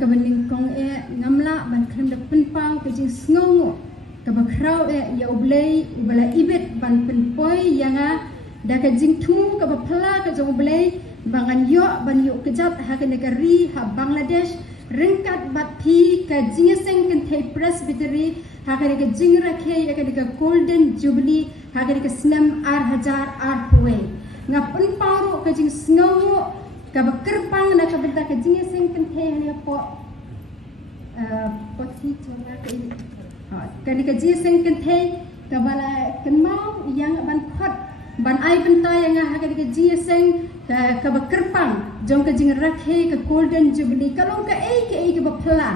haka bening kong ngamla ban krem da penpau ke jing sngongo ka bakrau ya ublei ubala ibet ban penpoi yanga da ka jing tu ka bapla ka jong ublei bangan yo ban yo kejat haka negari ha Bangladesh ringkat bat pi ka jingeseng kan thai presbytery haka ka jing rakhe ka ka golden jubilee haka ka snam ar hajar ar poe ngapun pau ka jing sngongo ka bakerpang na ka benta ka jingeseng kan thai ne po poti chonga ka ini ka ni ka jingeseng kan thai ka bala kan mau yang ban khot ban ai benta yang haka ka jingeseng ka bakerpang jong ka jing rakhe ka golden jubilee kalong ka ka bapla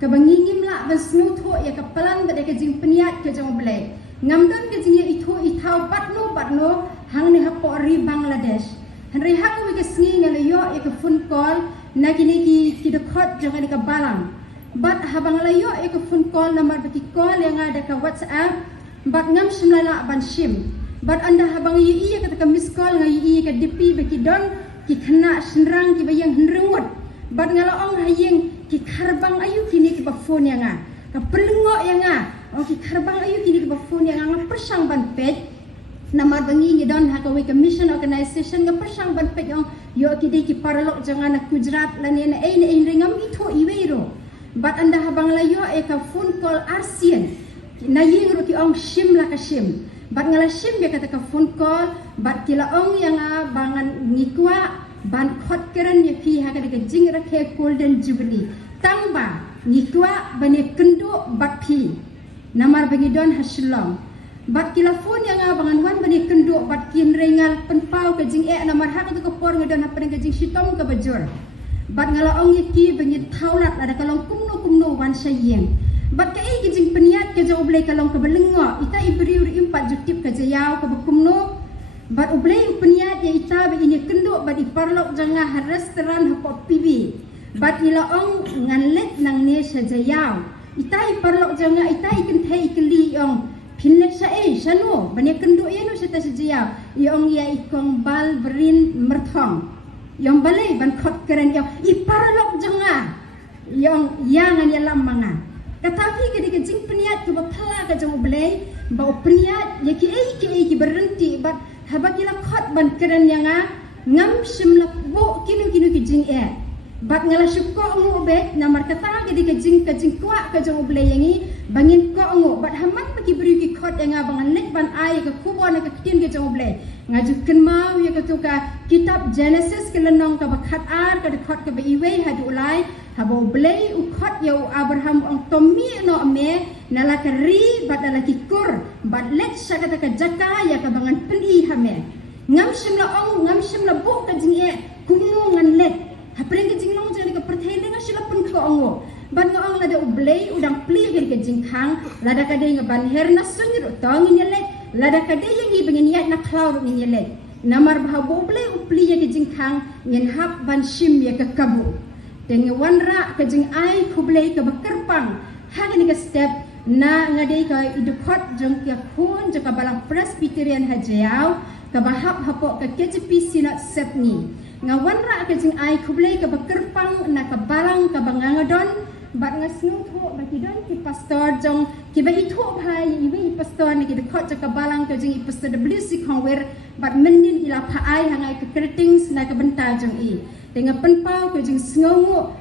ka bangingim la ban snutho ya ka palan ba ka jing peniat ka jong blai ngamdan ka jing itho ithau patno hang ne hapo ri Bangladesh hanri hak wi ka sngi ngale yo ya ka phone call na kini ki dekhot jong ka balang bat habang la yo ya ka phone call nomor baki call yang ada ka WhatsApp bat ngam shimla ban shim bat anda habang yi kata ka miss call ngai ka DP baki don ki khana shenrang ki bayang hendrengut bat ngala ong hayeng ki kharbang ayu kini ki ba phone yang ka pelengok yang ong ki kharbang ayu kini ki ba phone yang persang ban page namar bangi ni don ha ka we mission organization nga persang ban page ong yo ki de ki paralok jangan Gujarat lan ne ringam itho iweiro bat anda habang layo ka phone call arsian na ying ro ki ong shim la ka shim bat ngala shim dia kata ka phone call bat kila ong yang bangan ngikwa ban khot keren ya fi ha ka jing rakhe golden jubilee tangba ngikwa bane kendo bat phi namar bagi don hasilong bat kila phone yang bangan wan bane kendo bat kin rengal penpau ka jing namar hak tu ka por ngadon ha ka jing sitom ka bajur bat ngala ong ki bani thaulat ada kalong kumno wan sayeng bat ka ki jing peniat ka jo ublei kalong ka belengo ita ibri uri impat jutip ka jayau ka bakumno bat ublei peniat ya ita be ini kendo bat iparlok janga ha restoran ha pot pibi bat ila ong nganlet nang ne sa jayau ita iparlok janga ita ikin thai ikli ong pinne sa sano bani kendo yeno sa ta sa jayau yong ya ikong bal berin merthong yong balai ban khot keren yong iparlok janga yong yangan ya lamanga tetapi ketika jing peniat ke bapala ke jong ublei ba peniat ya ki berhenti bat habakila khot ban keren yang ngam simla bo kinu ki jing bat ngala syuko ngu bet namar kata ketika jing kwa ke jong ublei yangi bangin ko ngu bat hamat paki beri ki khot yang bangan nek ban ai ke kubon ke tin ke jong ublei ngajukan mau ya ke tuka kitab Genesis ke lenong ka bakhat ar ke khot ke iwe hadu ulai habo blei ukot ya Abraham ong tomi no ame nalakari bat alaki kur bat let sakata ka jaka ya ka bangan peli hame ngam simla bu ka jing kunu ngan let hapren ke jing long jani ka perthai nga sila pun ko ongo ban nga ong lada ublei udang pli ke jing khang lada ka de nga ban herna sunir tong ni let lada ka de yang ibengin yat na cloud ni let namar bahabo ublei upli ya ke jing khang ngen hap ban shim ya ka kabu dengan wanra ke jing ai kublei ke bakerpang hak ni ke step na ngadei ke idukot jong ke khun jaka balang presbyterian hajau ke bahap hapo ke KJP sinat sepni nga wanra ke jing ai kublei ke bakerpang na ke balang ke bangangadon bat ngasnu tho baki don ki pastor jong ki ba itho bhai iwi pastor ni ki dekot jaka balang ke jing pastor WC khongwer bat mendin ila phaai hangai ke kretings na ke benta jong dengan penpau ke jing sngongo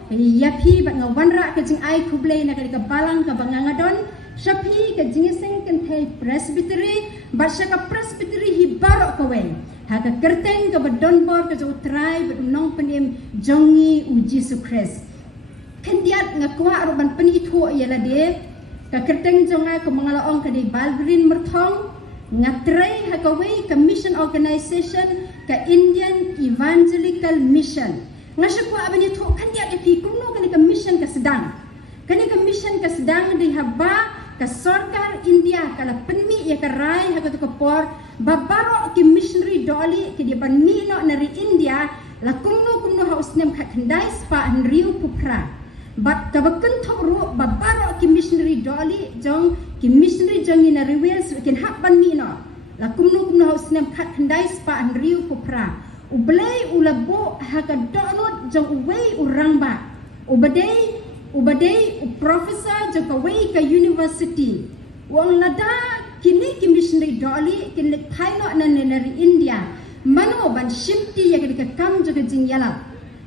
yapi bat ngawanra ke jing ai kublei na ke balang ke bangangadon shapi ke jing seng ken thai presbytery bat shaka presbytery hi barok ke we ha ke kerteng ke badon bor ke jo trai bat nong penim jongi u Jesus Christ kendiat ngakwa roban peni itho yala de ke kerteng jonga ke mangalaong ke di balbrin merthong ngatrai hakaway ke mission organization ke Indian Evangelical Mission ngasukwa abani tho kandia de pi kuno ke mission ke sedang di haba ke sarkar India kala penmi ya ke rai ha ke por babaro ke missionary doli ke di banmi no nari India la kumno ha usnem kha khandai spa anriu pupra bat ka bakun thoro babaro ki missionary doli jong ki missionary jong ina rewels ken hak ban mi no la kumno usnem khat khandai spa anriu pupra ublei ulabo ha ka donot jong uwei urangba ubadei ubadai professor jaka wei ka university wang lada kini ki missionary doli kini thaino na nenari India mano ban shifti ya ka kam jaka jingyala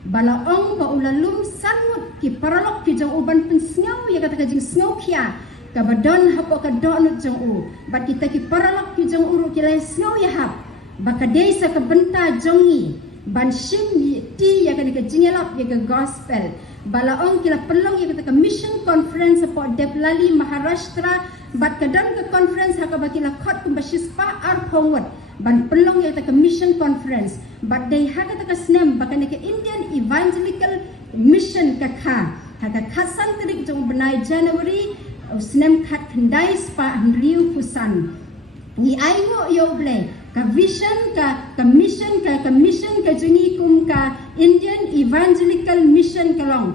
bala ong ba ulalum sanut ki paralok ki jang uban pensngau ya kata ka jing snau khia ka badon hapo ka donut jang u bat kita ki paralok ki jang uru ki lai snau ya hap baka desa ka benta jongi ban shim ti ya ka jingyala ya ka gospel bala ong kila pelong ya kata mission conference po Deplali Maharashtra bat kadang ke conference haka bakila khot kumbashispa ar phongwat ban pelong ya kata mission conference bat dei haka taka snem bakane ke Indian Evangelical Mission kakha haka khasan tarik jong benai January snem khat khandai spa riu pusan ni aingo yo ble ka vision ka mission ka jengi kum ka Indian Evangelical Mission kalong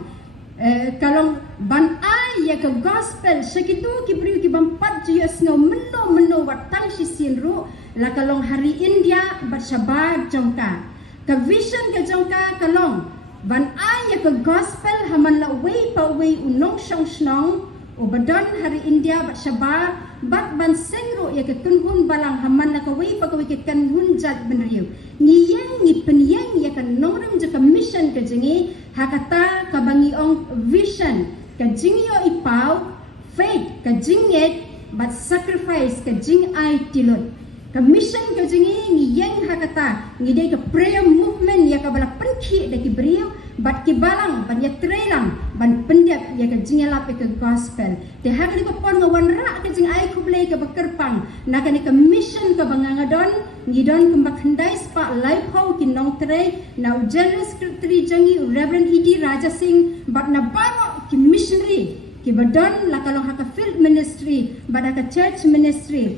ban ai ya ka gospel sekitu ki priu ki bampat jias no meno watang si sinru la kalong hari India bersabar jongka ka vision ka jongka kalong ban ai ya ka gospel haman la wei pa wei unong shong snong ubadon hari India bersabar bat ban sengro ya ke kunhun balang haman la ka wei pa ka wei ke kunhun jat benriu ni yang ni penyang ya ka nongrem je ka mission ka jengi hakata ka bangi ong vision ka jingi yo ipau faith ka jinget but sacrifice ka jing ai tilot ka mission ka jingi ni yang hakata ni dei ka prayer movement ya ka bala penki de ki brio bat ki balang ban ya trelang ban pendep ya ka jingelap ka gospel te hakali ko pon ngawan ra ka jing ai kublei ka bakerpang na ka ni ka mission ka bangangadon ngidon kumbak handai spa life how ki nong tre na general secretary jangi Reverend E.D. Raja Singh bat na baro ki missionary ki badon la kalong haka field ministry badaka church ministry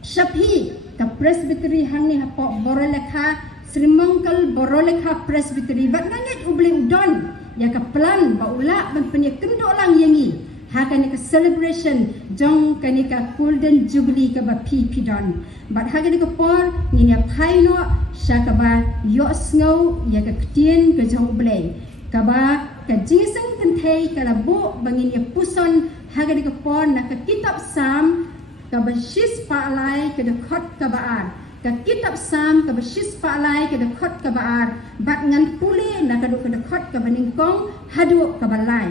Shaphi ka presbytery hangni hapo borolekha Sri Mangkal borolekha presbytery bat nangit ubli udon ya ka plan baula ban penya kendo lang yangi hakani ka celebration jong kani ka golden jubilee ka ba pidon bat hakani ka por ni ya thaino sha ka ba yo snow ya ka ktien ka jong uble ka ba ka jingseng kentei ka labo bangin ya puson hakani ka por na ka kitab sam ka ba shis pa alai ka de khot ka ba ka kitab sam ka ba shis pa alai ka de khot ka ba bat ngan puli na ka do ka de khot ka ba ningkong hadu ka ba lai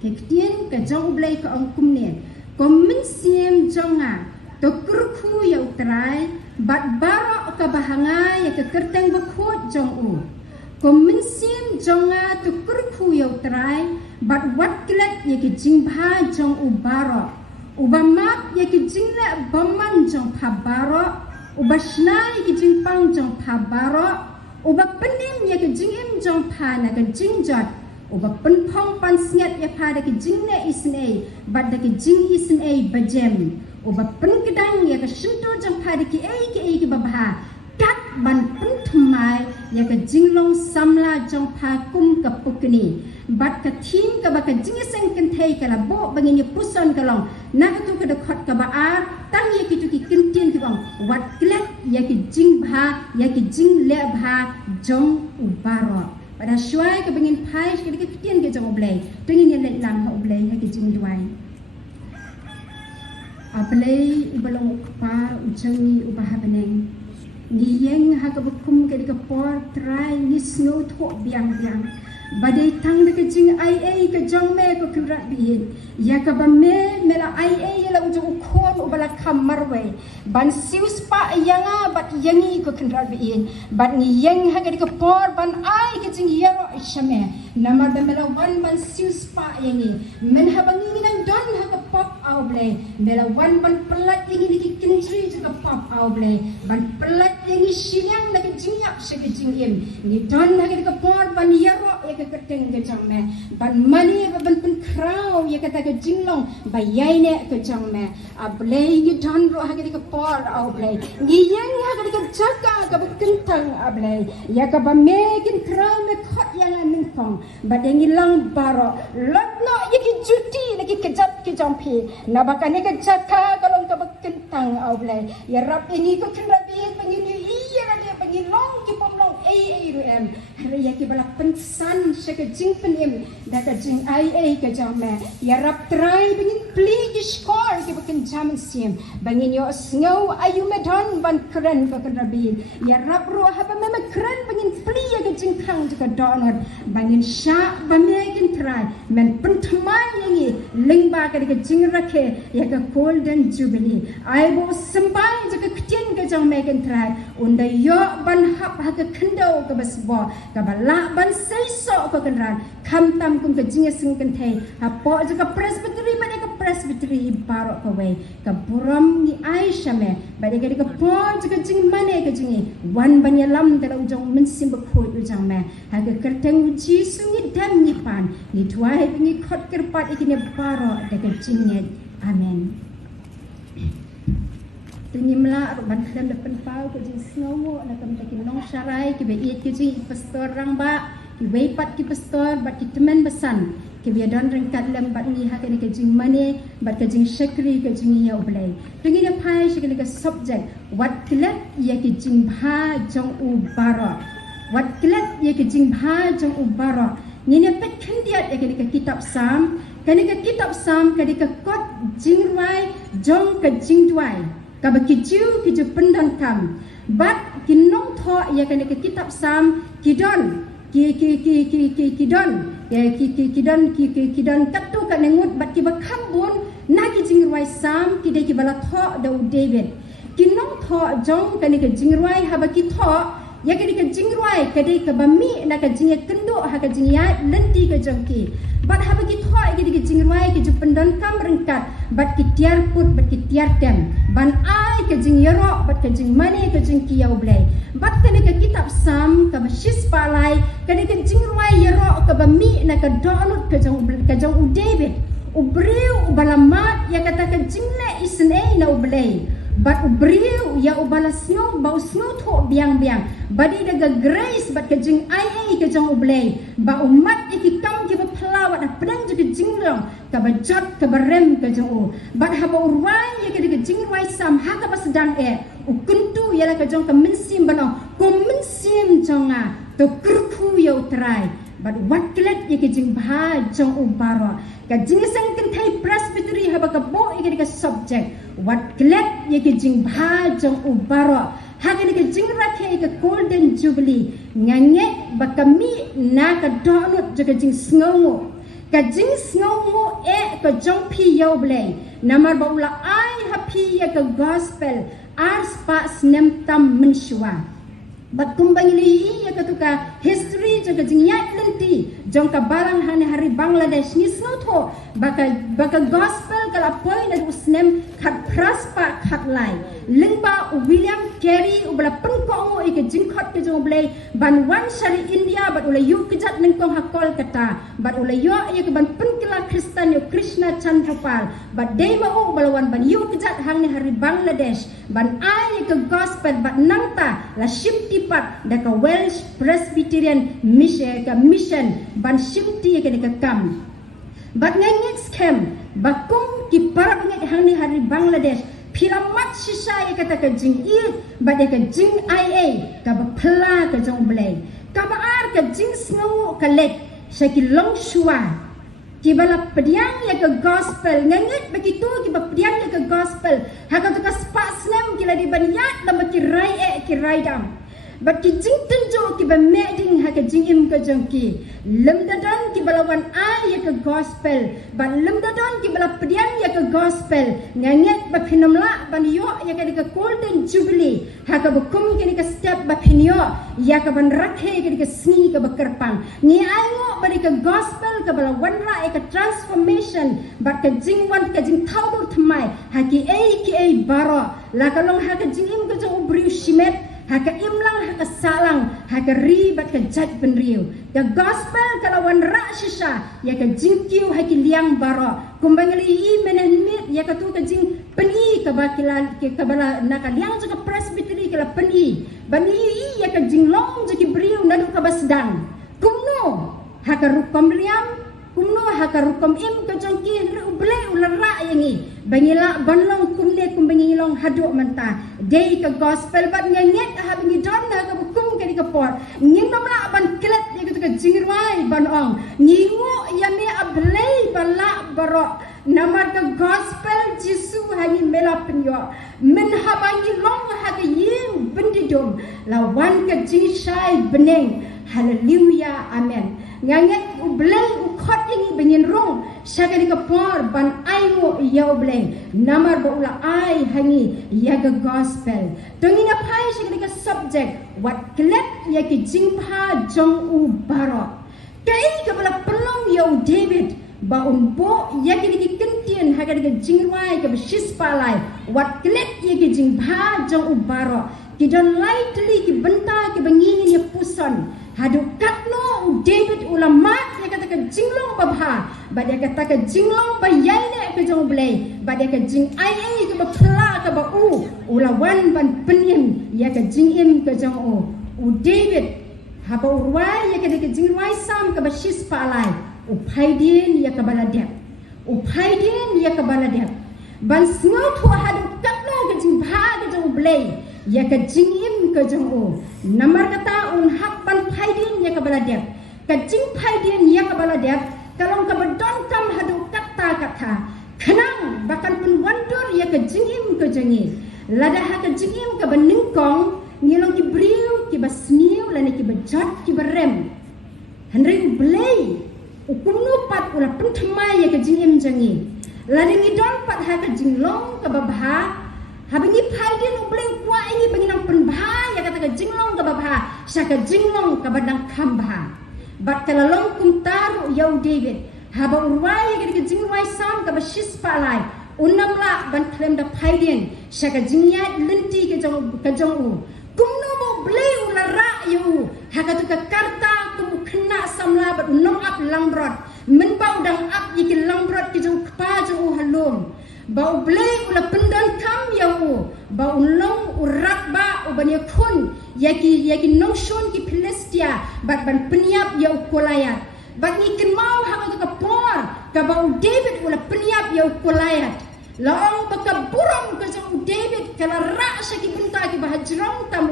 ke ktien ka jong uble ka ong kumne kom min siem jonga to kurkhu ya utrai bat baro ka bahanga ya ka kerteng ba khot jong u kom min siem jonga to kurkhu ya utrai bat wat kilat ya ke jingbha jong u baro ubamap ya ke jingle baman jong pha baro ubashnai ke jingpang jong pha baro ubapenim ya ke jingim jong pha na ka jingjot uba penpong pan snget ya pada ke jingne isne bad ke jing isne bajem uba penkedang ya ke shinto jang pada ke ai ke babha tat ban penthmai ya ke jinglong samla jang pha kum ka pukni bad ke thim ka ba ke jingeseng kenthei ka la bo bangin puson ka long na ka tu ka de khot ka ba ar tang ya ke tu ki kentien ki bang wat klet ya ke jing bha ya ke jing le bha jong ubaro pada syai ke bengin pai ke ketien ke jong oblei tengin ye let lang ha oblei ha ke jing duai ablei ibalong pa ujangi ubah beneng ni yeng ha ke bukum ke ke por try ni snow tho biang badai tang de ke jing ai ke jong me ko kurat biin ya ka ba me mela ai ya la ujung khon ubala khamar we ban sius pa yanga bat yangi ko kurat biin bat ni yeng ha ke por ban ai ke jing yero ishame nama da mela wan ban sius pa yangi men ha bangi nang don ha ka pop auble mela wan ban pelat yangi ni kintri juga pop auble ban pelat yangi sinyang na ke jing yak se ke jing im ni don ha ke por ban yero ke keteng ke jang me ban mani ban pen krau ya kata ke jinglong bayai ne ke jang me ablei ni don ro ha ke por ablei ni yang ha ke jaga ke kentang ablei ya ka ba me kin krau me khot yang aning kong ba deng lang baro lot no ya ki juti lagi kejat ke jang pi na ba kan ke jaga kalong ke kentang ablei ya rap ini ko kena bi pengini iya dia pengilong ki pomlong ai ru em ya ki bala pensan shaka jing penim da ka jing ai ka jame ya rap try bingin pli score ki bakan jam sim bangin yo snow ayu medon ban keren ka rabi ya rap ro ha ba me keren bangin pli ya ka jing khang ka donor bangin sha ba me kin try men pentmai yangi lingba ka jing rakhe ya ka golden jubilee ai bo sambai ja ka ktien ka jame kin try unda yo ban hap ha ka khndo ka basbo ka bala ban seiso ka kanran kham tam kum ka jinga sing kan thai ha po ja ka presbytery ba ka presbytery baro ka we ka buram ni aisha me ba ka ka po ja ka jing mane ka jingi wan ban ya lam da ujong min sim ba khoi ujang me ha ka kerteng ji sungi dam ni pan ni tuai ni khot kerpat ikini baro da ka jinge amen Tunimla ban kham da pen pau ko jing snow na kam ta ki nong sharai ki be it ki jing pastor rang ba ki wei pat ki pastor bat ki temen besan ki be don reng kat lem bat ni ha ka ni ka jing mane bat ka jing shakri ka jing ya oblai tungi na pai shi ka subject wat klet ya ki jing bha jong u baro wat klet ya ki jing bha jong u baro ni ne pet khandiat ya ka kitab sam ka kitab sam ka kot jing rai jong ka jing duai ka ba kijiu pendan kam bat kinong tho ya ka kitab sam kidon kidon kidon katu ka nengut bat ki ba khambun na ki jingruai sam ki de ki bala tho da David kinong tho jong ka jingruai ha ba ki tho ya ka jingruai ka de ka ba mi na ka jinge kendo ha ka jingya lenti ka jongki bat ha ba ki tho ki jingruai ki pendan kam rengkat bat ki tiar put bat ki tiar tem ban ai ka jing yaro bat ka jing mane ka jing ki yau blai bat ka kitab sam ka ba shis palai ka jing ruai yaro ka ba mi na ka donut ka jong u David u breu u balamat ya kata ka jing le isne na u blai bat u breu ya u balasnyo ba usno tho biang badi daga grace bat ka jing ai ka jong u blai ba umat iki kam ki ba phlawat pedang je ka jing long ka ba jot ka ba rem ka jong u bat ha ba urwai ya ka jing ruai sam ha ka ba sedang u kuntu ya la ka jong ka minsim bano ko minsim jonga to kurku ya utrai bat wat klet ya ka jing bha jong u baro ka jing sang kan thai presbytery ha ba ka bo ya ka subject wat klet ya ka jing bha jong u baro ha ka jing rakhe ka golden jubilee ngange ba kami na ka donut je ka jing sngongo ka jing sngongo ka jong pi yo blai namar ba ula ai happy ya ka gospel ars pa snem tam menshua bat kumbang li ya ka tuka history je ka jing yat lenti jong ka barang hari Bangladesh ni snotho baka gospel kala poi na usnem khat praspa khat lai lingba William Carey ubla pengko ka jing khat ke jong blai ban wan shari India bat ula yu kejat nengkong ha Kolkata bat ula yo ya ka ban penkila Kristen yo Krishna Chandropal bat dema balawan ban yu kejat hang ni hari Bangladesh ban ai ka gospel bat nangta la shimti pat da ka Welsh Presbyterian mission ban shimti ka kam bat ngengit scam bakum ki parap nget hang ni hari Bangladesh Piramat sisa kata ka jing il bat ka jing ia ka ba pla ka jong blai ka ba ar ka jing sngo ka lek saki long shua ki bala pediang ya ka gospel nganget begitu ki ba pediang ya ka gospel ha ka ka spasnem ki la di banyat la ki rai dam bat ki jing tunjo ki ba meding ha ka jing im ka jong ki lemdadan ki balawan ai ya ka gospel ban lemdadan ki bala pedian ya ka gospel nganget ba phinamla ban yo ya ka golden jubilee ha ka bukum ki ka step ba phinyo ya ka ban rakhe ki ka sni ka ba kerpang ni ai ba ka gospel ka bala wanra ka transformation bat ka jing wan ka jing thaudur thmai ha ki baro la ka long ha ka jing im ka jong ubriu shimet haka imlang haka salang haka ribat ka jat penriu the gospel kalawan ra shisha ya ka jingkiu haki liang baro kumbangali I menenmit ya ka tu ka jing peni ka bakila ka bala naka liang ka presbytery kala peni bani ya ka jinglong jaki briu nadu ka basdang kumno haka rukam liam kumno haka rukam im ka jongki ble ulara yangi bangila banlong kumne kumbangilong hadu manta dei ka gospel bat nganget ha bangi don na ka bukum ka kapor ngin namla ban klet ya gitu ke jingirwai ban ong ngingo ya me ablei bala baro namar ke gospel jisu hangi melapinyo men habangi long hage ying bendidum lawan ke jingshai beneng haleluya amen nganget ublei ukot ingi bengin rong syagani kapor ban aigo ya ublei namar ba ula ai hangi ya ke gospel tongina pai syagani ke subject wat klet ya ke jingpha jong u baro kai ke bala pelong ya David ba umbo ya ke di kentien haga di jingwai ke besis palai wat klet ya ke jingpha jong u baro ki don lightly ki benta ki bengin ya puson hadu katno David ulama ya kata ke jinglong babha ba dia kata ke jinglong ba yaine ke jong blei ba dia ke jing ai ke ba pla ke ba ulawan ban penim ya ke jingim ke jong u David haba urwai ya ke jingwai sam ke ba sis palai upaidin ya ke baladep upaidin ya ke baladep ban sngot ho hadu katno ke jing bha ke jong blei ya ke jingim ke jong namar kata hak ban paidin ya ke baladep ke jing paidin ya ke baladep kalau ke bedon kam hadu kata kenang bahkan pun wandur ya ke jingim ke jengi lada ha ke jingim ke beningkong ngilong ki briu ki basniu lani ki bejat ki berem henry blei ukumnu pat ula penthmai ya ke jingim jengi lada ngidon pat ha ke jinglong ke babha habingi paidin ubleng kwa ini benginang penbha ya kata ke jinglong ke babha syaka jinglong ke badang kambha bat kalalong kumtaru ya David haba urwai ya ke jingwai sam ke basis palai unamla ban klem da paidin syaka jingyat lenti ke jong kumno mo blei ula ra yu hakatu ke karta kum kena samla bat nong up langbrot menbau dang up yiki langbrot ke jong kpa jong halum bau blei ula pendan kam ya bau long urat ba ubanya kun yaki notion ki Palestia bat ban peniap ya kolayat bat ni kenmau hakatu ke por ka bau David ula peniap ya kolayat laong baka burong ke jong David kala ra syaki benta ki bahajrong tam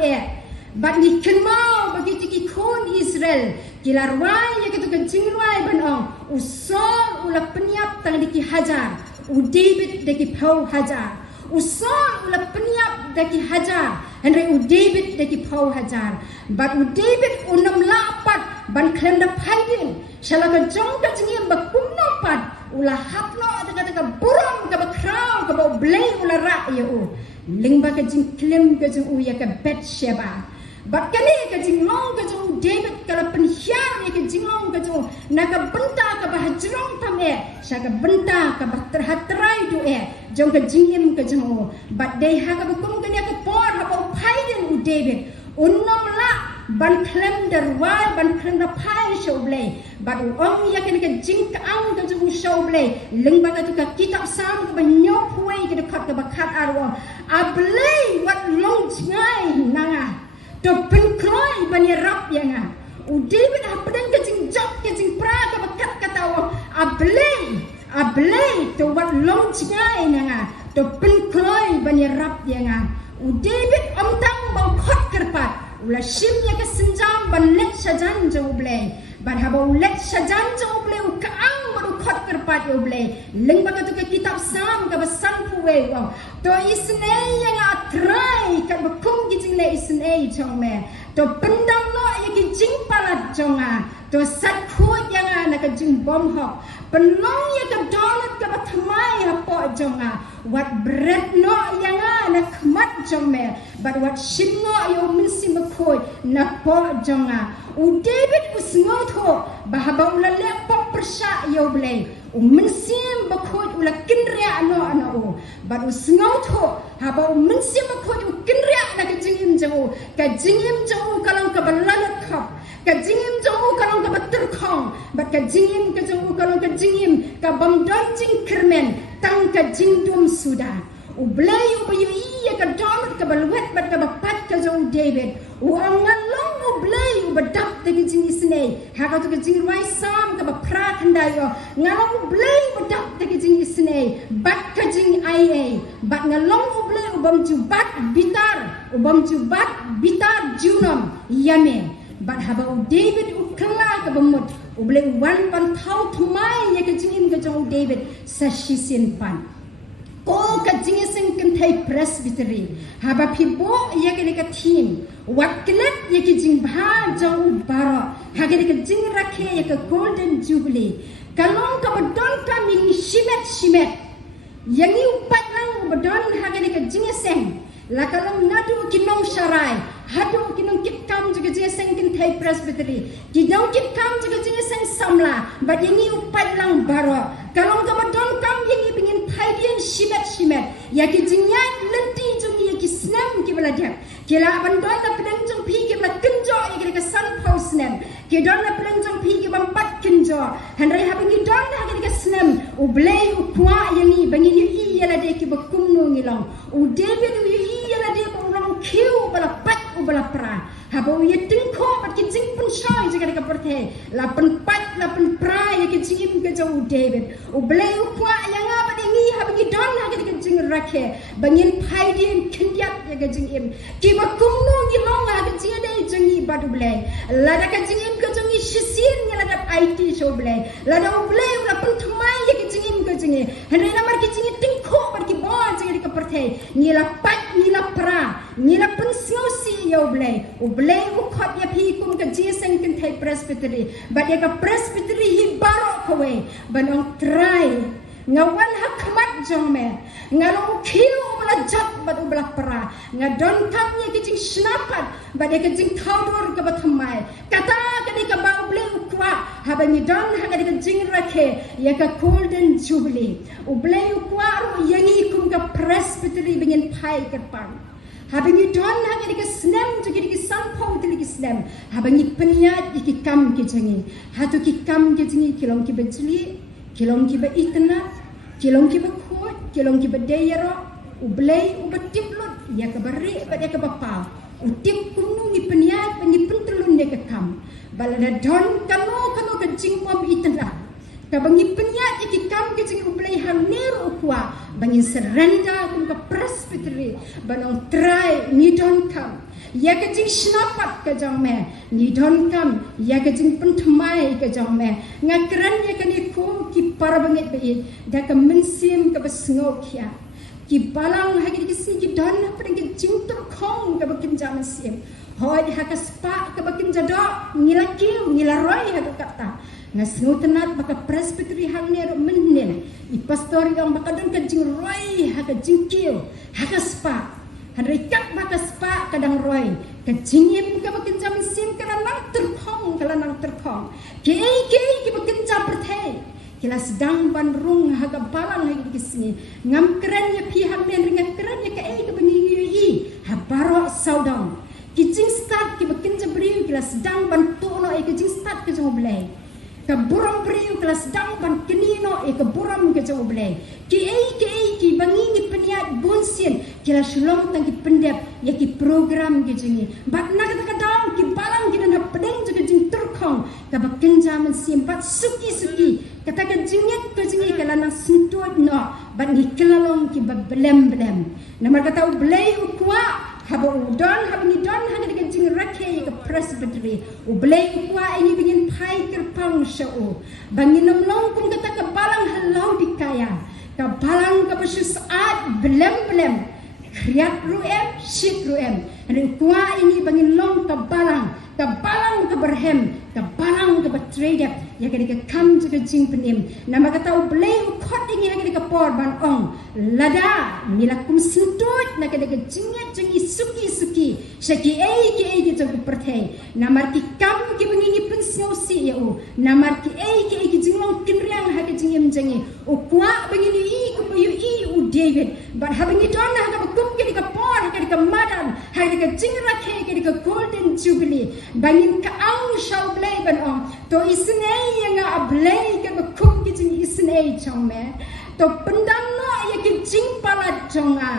bat ni kenmau bagi tiki kun Israel kilarwai ya kitu ke jingwai banong usol ula peniap tang diki hajar David daki pau hajar usol ula peniap daki hajar Henry David daki pau hajar bat David unam lapat ban klem da paidin shalaka jong ka jingim bakumno pat ula hapno taka burong ka bakrau ka ba blei ula ra ya lingba ka jing klem ka jing ya ka Bathsheba bat kali ka jing long ka jing David kala penhiar ya ka jing long ka jing naka benta ka bahajrong tam syaka benta ka terhatrai du jong ka jingim ka jing bat dei ha ka bukum ka dia ka por ha ba paidin David unnom la ban klem derwai ban klem da pai show blei bat ong ya ka jing ka ang ka jing show blei lingba ka tu ka kitab sam ka nyop huai ka khat ka bakhat arwa a blei wat long ngai nanga to pen kroi ban ya rap ya nga David ha pedang ka jing job ka jing pra ka bakhat ka tawo a blei to wat long ngai nanga to pen kroi ban ya rap ya nga David om tang bau khat kerpat ula shim ya ke senjam ban let sajan jo blei ban haba let sajan jo blei ka ang baru khat kerpat yo blei leng ba ka kitab sam ka basan puwe to isne yang atrai ka bakum gijing le isne chong me to pendam no ya ki jing palat jonga to sat khu yang na ka jing bom ho penong ya ka donat ka bathmai ha po jonga wat bread no yang na khmat jong me but what shim no yo min sim khoi na po jonga David usngot ho bahaba ula le pok persha yo blei min sim bakhoi ula kinria no ana but usngot ho haba min sim bakhoi kinria na ka jingim jo kalang ka balanat khap ka jingim jo kalang ka batur khong but ka jingim ka jo kalang ka jingim ka bam don jing kermen tang ka jingdum suda blei bayu iya ka donat ka balwet bat ka bapat ka jo David angan long blei badap te ke jing isne ha ka to ke jing rai sam ka ba pra khandai yo ngalong blei badap te ke jing isne bat ka jing ai bat ngalong blei ubam ju bat bitar junam yame bat haba David ukala ka bamot ublei wan ban thau thumai ya ke jing in ka jong David sa shisin pan ko ka jing sing kan thai presbytery haba phibo ya ke ka team waklet ya ke jing bha jong baro ha ke jing rakhe ya ke golden jubilee kalong ka badon ka ming shimet yangi upat lang badon ha ke jing sing la kalong nadu kinong sharai hadu kinong kitkam juga jing sing kan thai presbytery kidong kitkam juga jing sing samla bad yangi upat lang baro kalong ka badon kam yangi bingin thai dian shimet ya ki jingnya lenti jung ya ki snam ki belajar kila bandoi la pedang jung pi ki bela kenjo ya ki sun post snam ki don la pedang jung pi ki bampat kenjo handai ha bangi don ha ki snam u blei u kwa yangi bangi yi ya la de ki bakum no ngilong u David u yi ya la de ko long kiu bala pat u bala pra ha bo ye tingko pat ki jing pun shoi jika ka perthe la pen pat la pen pra ya ki jing ke jo David u blei u kwa yanga pat yangi ha bangi don ha ki jing rakhe bangin phai din kindiat ya ka jing im ki bakum no ngilong ha ki jing de jing badu blei la da ka jing im ka jing shisin ya la da IT show blei la da u blei la pen thmai ya ki jing im ka jing hande na mar ki jing tingko pat ki bo jing ka perthe ni la pat ni la pra ni la pen siosi ya u blei u khot ya phi kum ka ji seng kan thai presbytery but ya ka presbytery hi baro kowe banong try ngawan hakmat jome ngalong khiu bala jat bat ubla pra ngadon kam ye kijing snapat bat ye kijing thaudur ka bathamai kata ka di ka ba uble ukwa habani don ha ka di kijing rakhe ye ka golden jubilee uble ukwa ru yangi kum ka presbytery bingin phai ka pang habani don ha ka di ka snam to ki di sampau to ki snam habani peniat ki kam ki jangi hatu ki kam ki jangi kilong ki bajli kilong ki ba internet kilong ki ba khot kilong ki ba deyero ublei ubatiplot ya ka bari ba ya ka bapa utip kunu ni peniat ni pentelun ya ka kam balada don kanu ka jingpom internet ka bangi peniat ki kam ki jing ublei han neru ukwa bangi surrender kum ka presbytery banong try ni don kam ya ka jing snapat ka jang me ni don kam ya ka jing penthmai ka jang me ngakran ya ka ni ko ki parabangit be da ka mensim ka basngo kya ki balang ha ki si ki don na pring ki jing tur khong ka bakin jam sim hoi ha ka spa ka bakin jado ngila kiu ngila roi ha ka kata ngasngo tenat baka presbytery hang ne ro menen I pastor yang baka don ka jing roi ha ka jing kiu ha ka spa Hadrai kat baka spa kadang roi ka jingim ka bakin jam sim kana nang terkhong ke ki bakin jam perthai kila sedang ban rung haga balang lagi di sini ngam keren ya pihak men ringat keren ya ka bani yi ha baro saudang ki jing start ki bakin jam briu kila sedang ban tono ki jing start ke jong blai ka buram briu kila sedang ban kenino ka buram ke jong blai ki bangi ni peniat bonsin kila shulong tang ki pendep ya ki program ki jingi bat na ka daw ki balang ki na pedeng juga jing terkhong ka bakin jam sim bat suki kata ka jingit ka jingi kala na sintut no bat ni kelalong ki ba blem nama kata blai ukwa haba udon haba ni don haba ka jing rakhe ka presbytery blai ukwa ini bingin phai kerpang shau bangin nomlong kum kata ka balang halau dikaya ka balang ka basu saat blem kriat ruem shit ruem and ukwa ini bangin long ka balang ka berhem ka balang ka betrayed ya ka kam juga jing penim nama kata blai khot ini ha ka por ban ong lada nilakum sintut na ka jingi suki shaki ki jog perthai namar ki kam ki bangini pensio si ya u namar ki jinglong kinriang ha ka jingim jangi ukwa bangini u David but having it on ha ka kum ki ka por ha ka madan ha ka jingra ke ka golden jubilee bangin ka ang shau blai ban ong to isne yang ablai ka kum ki jing isne chong me to pendam no ya ki jing pala jonga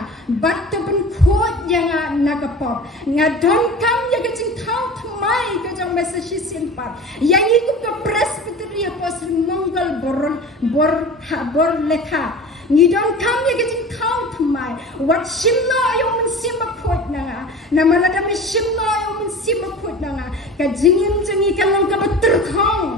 bat to pen khot yang nakapop ngadon kam ya ka jing thau thma Hawaii ke jong basa sisin par yang ikut ke presbytery apostle mongol bor lekha ni don kam ye ke jing thau thamai wat shimno yo mun sima khot nanga namala kami shimno yo mun sima khot nanga ka jingim jingi kalong ka betur khong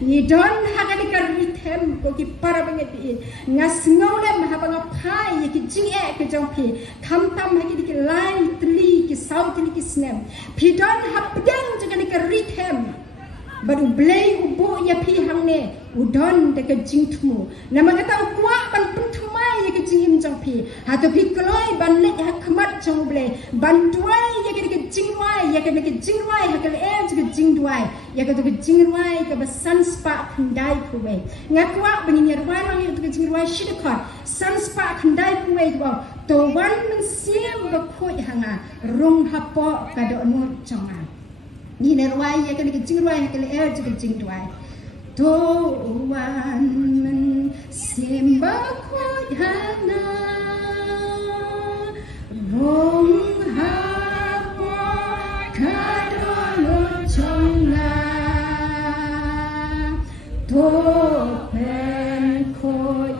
ni don hagani ka rithem ko ki para banget in ngas ngole mahapanga phai ye ki jing e ke jong phi kham tam ha ki ki lai tli ki sau tli ki snem phi don hapdang jagani ka rithem baru blay ubo ya pi hang ne udon de ke jing thumu nama kata kwa ban penthumai ya ke jing im jong pi ha to pi kloi ban le ha khmat jong blay ban duai ya ke jing wai ya ke jing wai ha ke e ke jing duai ya ke jing wai ke san spa khandai kuwe ngakwa bani yer wai lang ya ke jing wai shidakot san spa khandai kuwe ko to wan men sim ba khoi hanga rung hapo ka do nu jonga ni ne ruai ya ke jing ruai ha ke er ke jing duai to wan men simba khoi hana rong ha po ka do lo chonga to pen khoi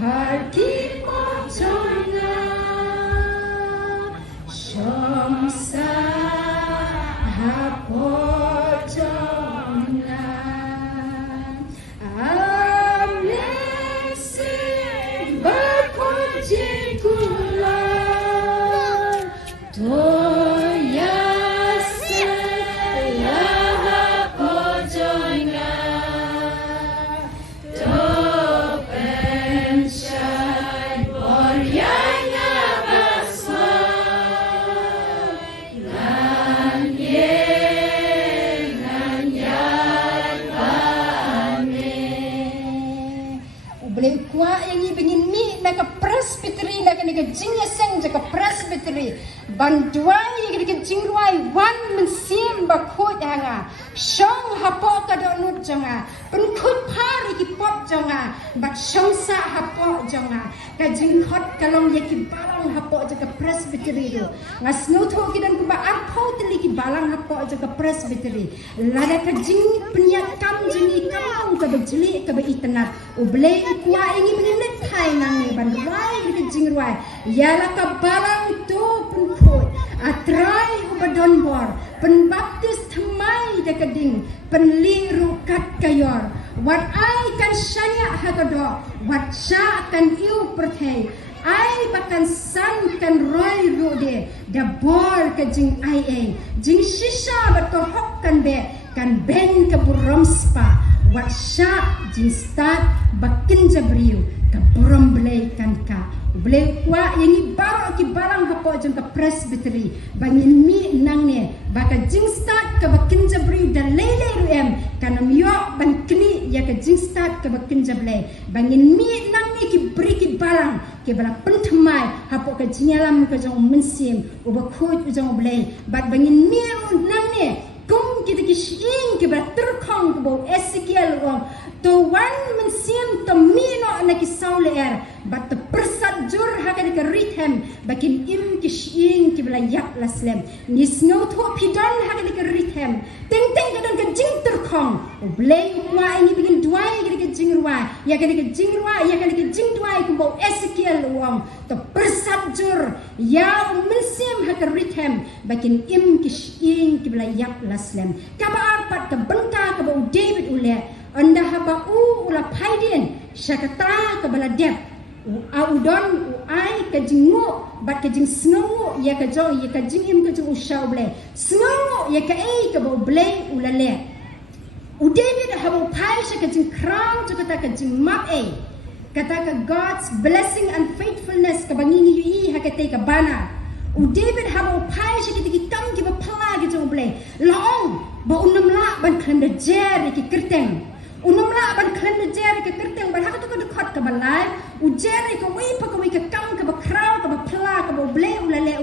har ki mo chonga shom sa banduai ye ke jingruai wan men sim ba khot hanga shong hapo ka do nut jonga pen khut phari ki pop jonga bat shong sa hapo jonga ka jing khot kalong ye ki balang hapo je ka presbytery do ngas no tho ki dan ku ba arpho tli ki balang hapo je ka presbytery lada ka jing peniat kam jingi kam ka bejli ka be itnat uble kwa ini menit thai nang ne banduai ye ke jingruai yala ka balang tu atrai ubadon bor penbaptis thamai de keding penliru kat kayor wat ai kan shaya hagado wat sha kan iu perthei ai bakan san kan roi rude da bor ke jing ai e jing shisha bat ko hok kan ben ke burom spa wat sha jing start bakin jabriu ke burom blai kan ka boleh kuat yang ni baru ki barang hapo jeng ke presbytery bangin mi nang ne baka jing start ke bakin jabri dan lele ruem kana mio ban kni ya ke jing start ke bakin jable bangin mi nang ne ki beri ki barang ke bala penthmai hapo ke jingalam ke jong mensim uba khut jong boleh bat bangin mi nang ne kum kita ki shing ke bala terkhong ke bo Ezekiel wong to wan mensim to mino na ki saule er bat the persat jur hakani ka rithem bakin im ki shing ki bala yak laslem ni snow tho pidan hakani ka rithem teng ka don ka jing terkhong blay wa ini begin duai ka jing ruai ya ka jing ruai ya ka jing duai ku bo Ezekiel wong to persat jur ya mensim hakani rithem bakin im ki shing ki bala yak laslem ka ba arpat ka bengka ka bo David ule anda haba ula paiden syakata ke bala dep udon ai ke jingu bat ke jing snow ya ke jo ya ke jing im ke jo usau ble snow ya ke ai ke bo ble ula le David haba pai ke jing crown to kata ke jing map ai kata ke God's blessing and faithfulness ke bangini yu ha ke te ke bana David haba pai ke ti kam ke ba pala ke jo ble long ba unam la ban khanda jer ke kerteng unam la ban khanda jer ke kerteng ban ha ka to ka khot ka balai ujer ke wi pa ka wi ka kam ka ba kraw ka ba pla ka ba ble ula le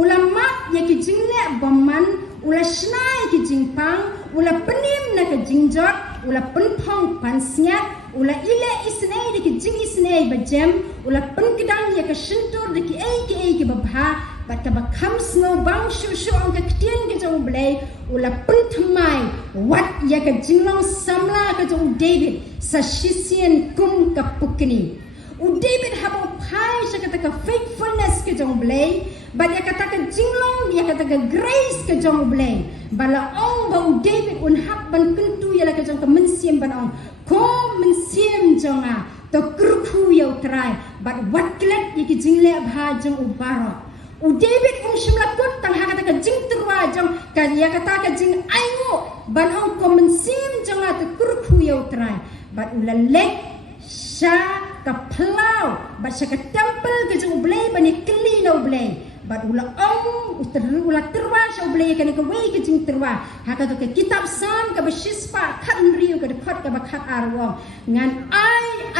ulama ya ke jingle baman ula snai ke jingpang ula penim na ke jingjot ula penpong pansiat ula ile isnei de ke jing isnei ba jem ula penkidang ya ke shintur de ke ai ke ba bha bat ka bakam snow bang shu ang ka ktien ke jong blay ula punthmai wat ya ka jinglong samla ka jong David sa shisien kum ka pukni u David habo pai sa kata ka faithfulness ke jong blay bat ya kata ka jinglong ya kata ka grace ke jong blay bala ong ba u David un hab ban kuntu ya la ka jong ka mensiem ban ong ko mensiem jonga to kruku yau trai but what klet yiki jingle bha jong ubaro u David shimla kun tang ha kata ka jing terwa jong ka ya kata ka jing aingo ban ong common sim jong at kruku yau trai but ulale sha ka plau but sha ka temple ka jong blay bani kli no blay but ula ong ula terwa sha blay ka ni ka wei ka jing terwa ha ka to ka kitab san ka bashispa khat riu ka khot ka ba khat arwo ngan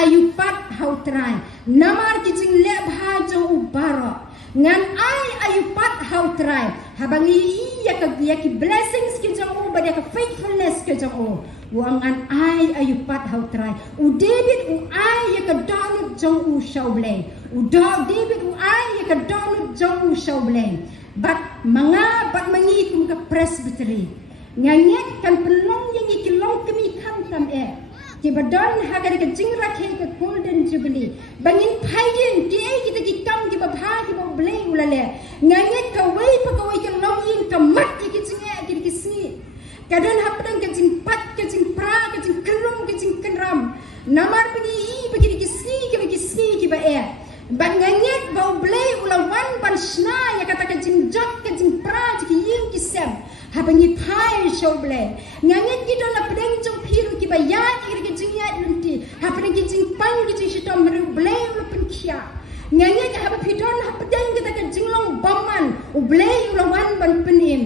ayupat hau trai namar ki jing le bha jong ubaro ngan ayupat hau trai habangi ya ki blessings ki jong u ba ka faithfulness ki jong u wangan ayupat hau trai u David u ya ka donut jong u shauble u David u ya ka donut jong u shauble bat mangi kum ka presbytery nganyet kan pelong yang ikilong kemi kan tam Kibadon hagar ka jingra ke ka golden jubilee bangin phaidin ti kita ki kam ki ba bha ki ba blay ulale nganyet ka wei pa ka wei ka longin ka mat ki jinga ki sni kadon hapdang ka jing pat ka jing pra ka jing kelum ka jing kenram namar bagi bagi ki sni ki ba ban nganyet ba blay ulawan ban shna ya kata ka jing jok ka jing pra ki yin ki sem habangi phai show blay nganyet ki don apdeng jong phiru ki ba ya ki jing ya lunti hapdeng ki jing pang ki jing shitom ru blay ulapan khia nganyet ka hab phidon hapdeng ki ta ka jing long baman u blay ulawan ban penim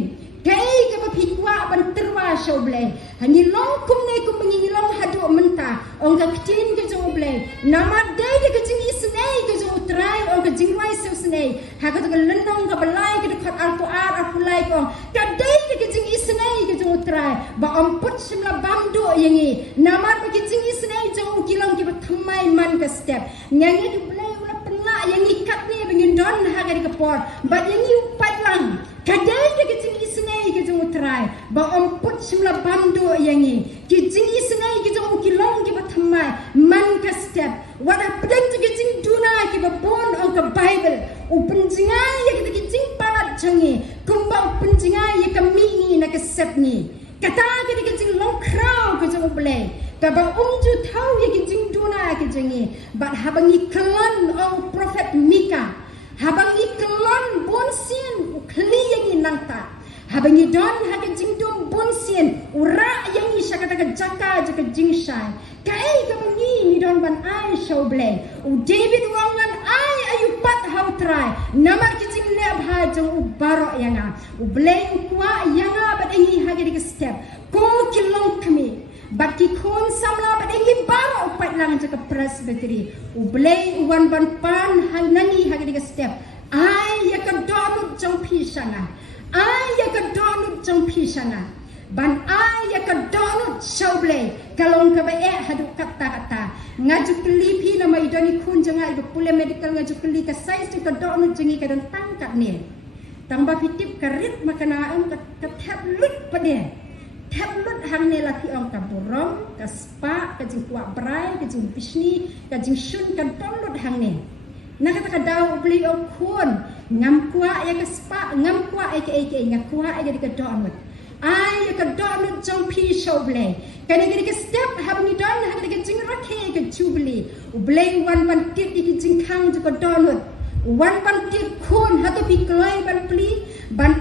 kai ka ba phikwa ban terwa show blay hani long kum ne kum ngi long hadu menta ong ka ktin ki jong blay nama dai ka jing isnei ka jong trai ong ka jing rai so snei ha ka lendong ka balai ka khat arpu lai ko ka dai ka jing isnei ka jong trai ba om put simla bamdo yangi nama ka jing isnei jong kilong ki ba thamai man ka step nyangi ki blai ula penla yangi kat ni bengin don ha ka ka por ba yangi upat lang ka dai ka jing isnei ka jong trai ba om put simla bamdo yangi ki jing isnei ki jong kilong ki ba thamai man ka step wada pedang ki jing duna ki ba bon ong ka bible u penjinga ya ki jing palat jangi kumba penjinga ya ka mi na ka sep ni kata ki jing long crow ka jong blay ka ba ju thau ya ki jing duna ki jangi but habangi kelon ong prophet Mika habangi kelon bon sin u kli yangi nangta habangi don ha ka jing dum bon sin ura yangi shakata ka jaka jaka jing shai kai ka bangi ni don ban show blay u David wangan ayupat hau trai namar ki jing le bha jong u baro yanga u blay u kwa yanga badangi hagi di step ko kilong kami baki kon samla badangi baro pat lang jaka presbytery u blay u wan ban pan hanani hagi di step ya ka donut jong pisanga ya ka donut jong pisanga ban ya ka donut showblay kalong ka ba hadu kata ngaju kelipi nama idoni kun janga ibu pule medical ngaju keli ka size ka donut jengi ka dan tangkat ni tamba pitip karit makana am ka tablet pade tablet hang ne la pi ong ka borong ka spa ka jing kwa brai ka jing pisni ka jing shun ka donut hang ne na kata ka daw beli ong kun ngam kwa ya ka spa ngam kwa aka ngam kwa aka di ka donut ya ka donut jong pi show blay kani ka step hab ni don ha ka jing rakhe ka jubilee u blay wan ban tit ki jing khang ka donut wan ban tit khon ha to pi klai ban pli ban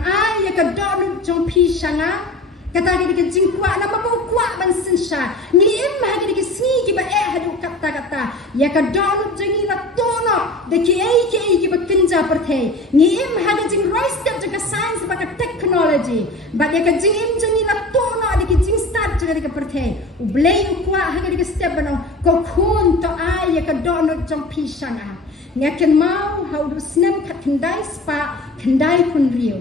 ya ka donut jong pi shanga kata ka jing kwa na ba kwa ban sin sha ni im ha ka sni ki ba hadu kata ya ka donut jengi la tono de ki ba kinja parthe ni im ha ka jing right step ka science ba ka technology ba ya ka jing im jengi la tono de ki jing start jaga ka parthe u blay u kwa ha ka step bano ko khun to ya ka donut jong pi shanga ngaken mau how do snem khatindai spa khandai kun rio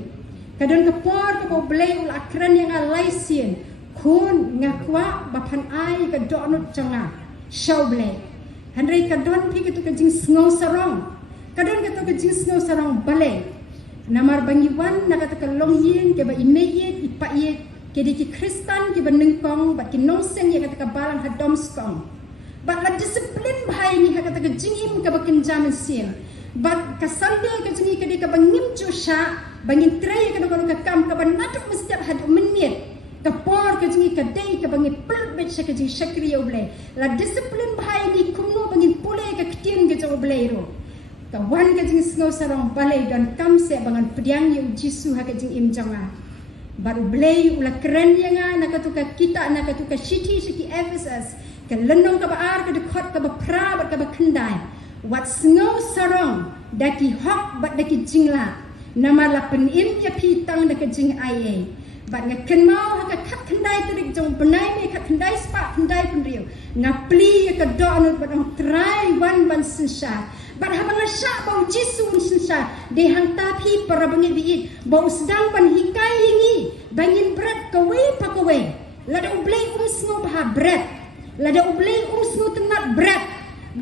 kadon ka por ka blay ul akran yang alai sien kun ngakwa bapan ka donut janga show blay handai ka don pi ka to ka jing snow sarong kadon ka to ka jing snow sarong balay Namar bangiwan nakata long yin ke ba imeyet ipayet ke di Kristen ke benengkong bat ki nongsen ya kata balang hadom skong. Bat la disiplin bahai ni kata jingim ke bakin jamin sim. Bat kasambil ke jingi ke di ke bangim jusha bangin tray ke dokon ke kam ke banatuk mestiap hadu menit. Kapor ke jingi ke day ke bangin pelbet ke jingi syakri ya ublay. La disiplin bahai ni kumno bangin pulai ke ketien ke jauh ublay ro. Kawan ke jingi sengau sarong balai dan kamse bangan pediang yu jisu ha ke jingi im janga. Baru ublay ula keren yang nakatuka kita nakatuka shiti shiki Ephesus ke lenong ke baar ke dekot ke bapra bat ke bakendai. Wat sengau sarong daki hok bat daki jingla. Nama la penim ya pitang daki jing aye. Bat ngaken mau ha kat kendai terik jong benai me kat kendai spa kendai penriu ngapli ya ke do bat ong try wan ban sensha bat ha bang sha bau jisu sensha de hang tapi para bangi biit bau sedang ban hikai hingi bangin berat kawe pakawe lada ublei snow bah berat lada ublei snow tenat berat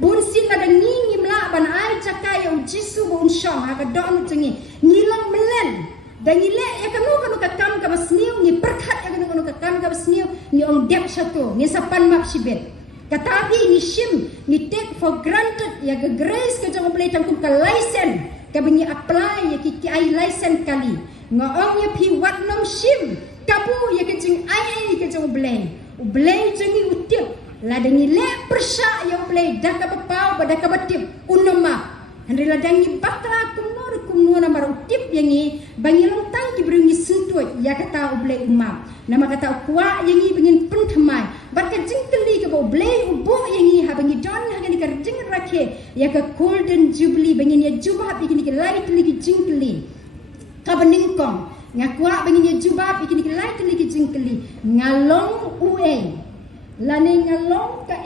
bun sin lada ngingi mla ban ai cakai ya jisu bau shong ha ke do anu cengi ngilang melen dan nilai ya kanu kakam ka basniu ni perkat ya kanu kakam ka basniu ni ong dep satu ni sapan map sibet katabi ni shim ni take for granted ya ke grace ke jong boleh tangkum ka license ka benyi apply ya ki ai license kali ngong ya pi wat nom shim kabu ya ke jing ai ke jong boleh jengi utip la dan nilai persya ya boleh dak ka pau pada ka batip unoma Henry ladangi bakla kumno na marutip yangi bangilong tang ki brungi sentut ya kata ublei umam nama kata kuwa yangi bangin pentemai bat ka jingkeli ke ublei ubo yangi ha bangi don ha ni ka jing rakhe ya ka golden jubilee bangin ya jubah bikin ki light li jingkeli ka beningkong ngakwa bangin ya jubah bikin ki light li jingkeli ngalong ue lane ngalong ka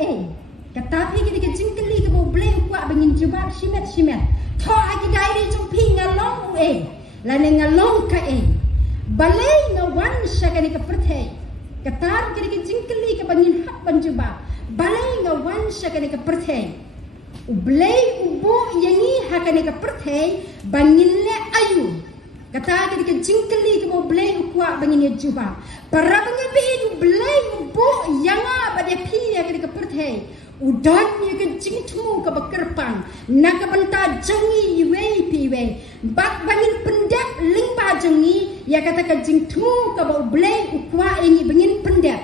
Tetapi kita jingkeli ke bau bleng kuat bangin jubab shimet. Tho aki dairi jong pi ngalong lane ngalong ka balai ngawan syakani ke perthai. Katar kita jingkeli ke bangin hak ban jubab. Balai ngawan syakani ke perthai. Ublei ubo yangi hakani ke perthai bangin le ayu. Kata kita jingkeli ke bau bleng kuat bangin ya jubab. Para bangin bi ublei ubo yanga pada pi yakani ke perthai. Udan ya ke jingtmu ke bekerpang nak benta jengi iwe piwe bak bangin pendek lingpa jengi ya kata ke jingtmu ke bau blei ukwa ini bangin pendek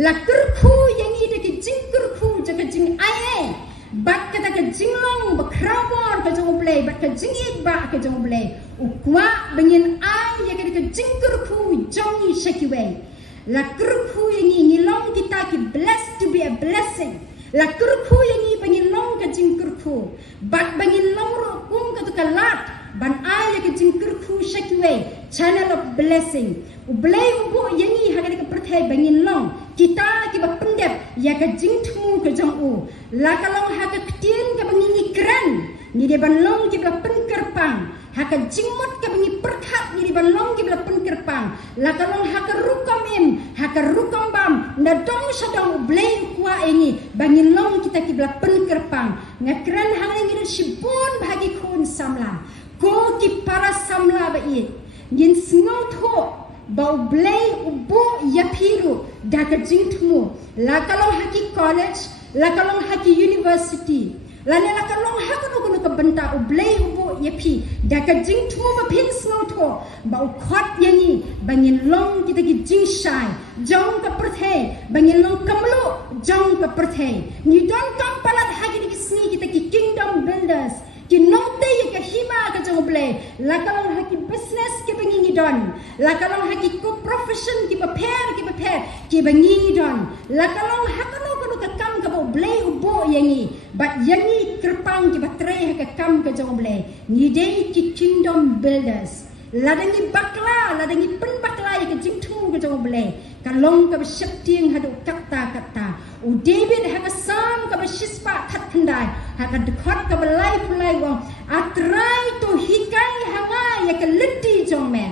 la kerku yang ini ke jingkerku jaga jing aye bak kata ke jinglong bekrawar ke jong blei bak ke jingit bak ke jong blei ukwa bangin ai ya kata ke jingkerku jongi shakiwe la kerku yang ini long kita ki blessed to be a blessing la kurku yang ni bangin long ka jing kurku bat bangin long ro kum ka tukalat ban aya ka jing kurku shakiwe channel of blessing ublei ubu yang ni ha ka perthai bangin long kita ki ba pendep ya ka jing thu ka jong u la ka long ha ka ktien ka bangin ni kran ni de ban long ki ba penkerpang ha ka jingmot ka bangi perkhat ni de ban long ki ba penkerpang la ka long ha ka rukom ha ka rukom bam na dong sadong ublei kwa ini bangin long kita ki bla penkerpang ngakran hang ni shibun bagi kun samla ko ki para samla ba it ngin sngo tho ba ublei ubo ya piru da ka jingtmu la ka long haki college la ka long haki university lana la ka long ha ka benta ublei ubo ya pi da ka jingtmu ma pin sngo tho ba khot yani bangin long kita ki jing shai jong ka perthai bangin long kamlu jong ka perthai ni don kam palat hagi ki sni kita ki kingdom builders ki note ya ka hima ka jong blei la ka long haki business ki bangin ni don la ka long haki ko profession ki prepare ki bangin ni don la ka long ha ka ka kam ka bo blei ubo yangi bat yangi kerpang ki batre ka kam ka jong blei ni dei ki kingdom builders ladangi bakla ladangi pen bakla ya ke jingtu ke jong blei kalong ka besyapting hadu kata u David ha ka sam ka besispa khat khandai ha ka dekot ka belai pulai wong atrai to hikai hanga ya ke lenti jong me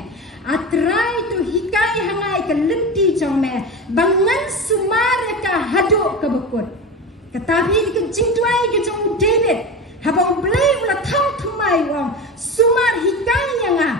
atrai to hikai hanga ya ke lenti jong me bangan sumare ka hadu ka bekut katabi ke jingtuai ke jong David ha ba blei ula thau thumai wong sumar hikai hanga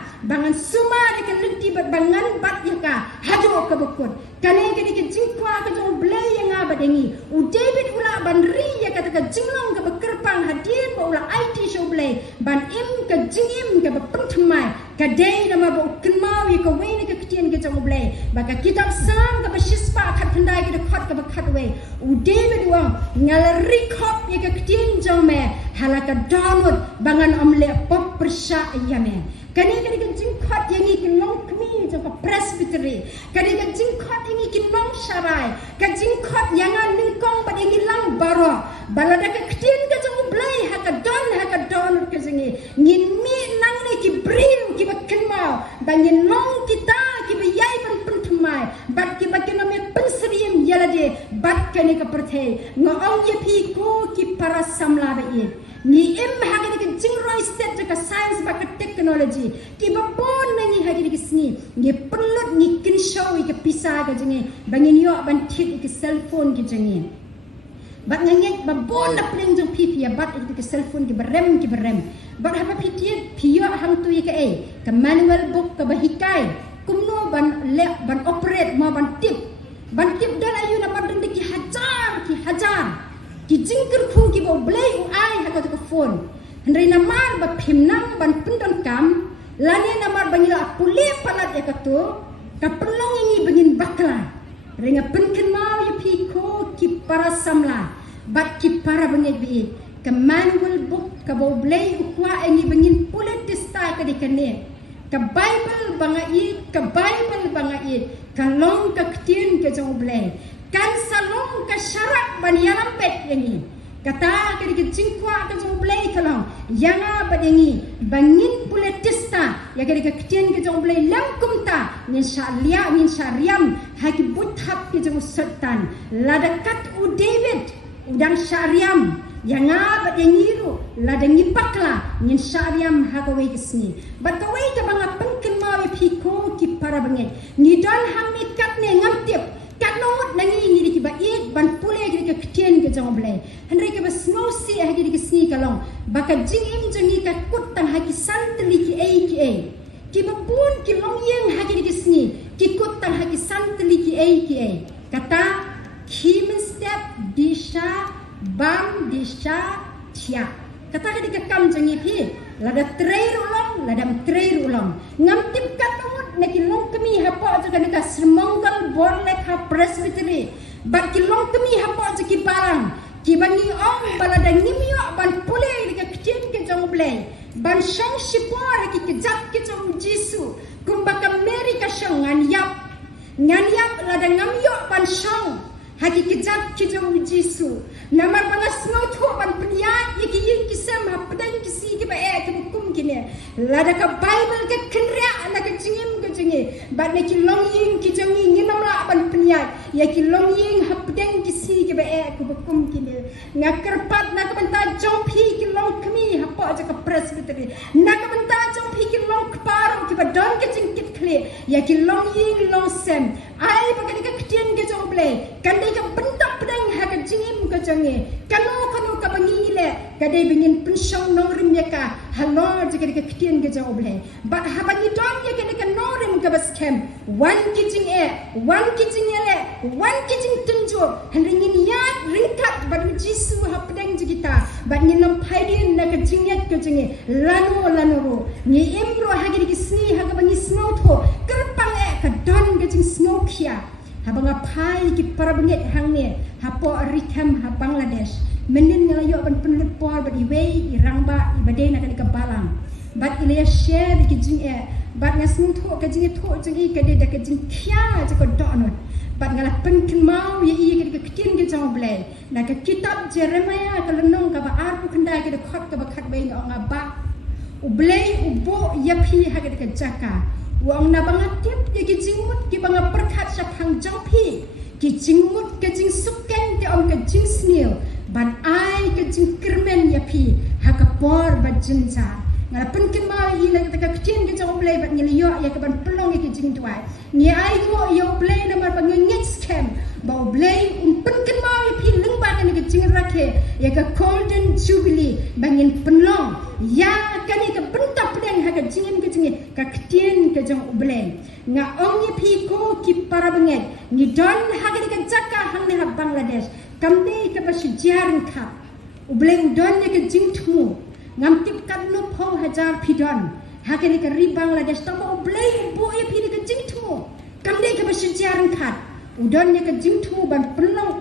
ko ulah IT show blay ban im ka jingim ka penthmai ka day nama ba kenmau ye ka we ne ka kitien ke jong blay ba ka kitab sam ka ba shispa khat khandai ke khat ka ba khat we u David wang ngal record ye ka kitien jong me halaka download bangan omle pop persya yame kani kani ka jingkhat yang ki long kmi jong ka presbytery kani ka jingkhat yang ki long sharai ka jingkhat yang lingkong ba yang lang baro balada ka kitien ke jong blay haka don ke jingi ngin mi nang ne ki brim ki ba kenmau bangin long kita ki ba yai ban penthmai bat ki ba kename pensriem yalade bat kani ka perthe ngong ye pi ko ki para samla ba ye ni im hagani ka jingroi state ka science ba ka technology ki ba pon nangi hagani ki sni ni perlut ni kin show ki pisa ka jingi bangin yo ban thit ki cell phone ki jingi bat ngangek ba bon na pling jong pipi ya bat ki cell phone ki berem bat haba pitiet piyo hang tu ye ka manual book ka bahikai kumno ban le ban operate ma ban tip dan ayu na ban ki hajar ki jingker khung ki bo blay u ai ha ka phone hendrai na mar ba phimnam ban pundon kam lani na mar bangila pule palat ya ka tu ka pelong ngi bangin bakla ringa penken mau ye pi ko ki para samla bat ki para bangit bi ka manual book ka bo blay u kwa ngi bangin pule tista ka dikane ka Bible bangai ka long ka kitien ka jong blay kan salong ka syarat ban yalam pet yangi kata ka dik jingkwa ka jong blay kalong yanga ba yangi bangin pule tista ya ka dik kitien ka jong blay lam kumta ni syariam haki buthap ki jong setan ladakat u David udang syariam yanga ba yangi ru ladangi pakla ni syariam hakawe kisni bat kawe ka banga penken mawi piko ki para banget ni don hamni kat ne ngamtip kanot nangi ni ki ba it ban pule ki ka kitien ke jong blay henry ke ba snow si ha ki sni kalong baka jingim jongi ka kutang ha ki santli ki ki ba pun ki long yeng ha ki sni ki kutang ha ki santli ki kata kim step disha bam disha tia kata ka dik kam jongi pi lada trei ulong ngam tip katumut neki long kemi hapo aja ka sermonggal borlek ha presbytery bat ki long kemi hapo aja ki barang ki bangi ong balada ngimyo ban pule ka kitien ke jong blay ban shong shipor ki kejap ki jong jisu kumbaka meri ka shong ngan yap lada ngamyo ban shong haki kejap ki jong jisu namar banga snow tho ban pniat yiki yin ki sam ha pedang ki si ki ba ki bukum kine lada ka Bible ka kenria na ka jingim ka jingi bat ne ki long yin ki jongi nginam la ban pniat ya ki long yin ha pedang ki si ki ba ki bukum kine ngakerpat na ka banta jompi ki long kmi ha po ja ka presbytery na ka banta jompi ki long kparam ki ba don ka jing kit kle ya ki long yin long sem ai ba ka kitien ke jong blay kan dei ka bentak pedang ha ka jingim ka jongi kanu ka bangi le ka dei bingin pensyong nong rim ya ka halo jika ka kitien ke jong blay ba ha bangi don ya ka nong rim ka bas kem one kitchen le one kitchen tunjo hendringin ya ringkat ba jisu ha pedang jigita ba ni nom phaidin na ka jingyat ka jongi lanu ro ni imro ha ki sni ha ka bangi snow tho kerpang ka don ka jing snow kia habang apai ki para bengit hang ne hapo rikam ha Bangladesh menin ngalayo ban penlut por ba iwe irangba ibade na ka balang bat ile share ki jing bat ngasnu tho ka jing tho jing ka de ka jing kya ja ko donot bat ngala penkin mau ye ka kitien ke jong blay na ka kitab Jeremiah ka lenong ka ba arpu kendai ka khot ka ba khat be nga ba u blay u bo yapi ha ka jaka wang na banga tip ye ki jingmut ki banga perkhat sa khang jongpi ki jingmut ke jing suken te om ke jing snil ban ai ke jing kermen yapi ha ka por ba jinja ngala penkin mau yi la ka kitien ke jong blay bat ngili yo ya ka ban pelong ye ki jing tuai ni ai go yo blay na mar bang ngit scam ba blay penkin mau yapi leng ba ka jing rakhe ya ka golden jubilee bangin penlong ya kani ka bentak pedang ha ka jingim ke jing ka kitien ke jong ubleng nga ong ye pi ko ki para benget ni don ha ka jaka hang ne ha Bangladesh kamde ka ba shijaran ka Ublay udon ya ke jing tmu. Ngam tip kat nu pau hajar pidon. Hakani ke ribang la des tama ublay ubo ya pidi ke jing tmu. Kamde ke bersejarah kat. Udon ya ke jing tmu ban penong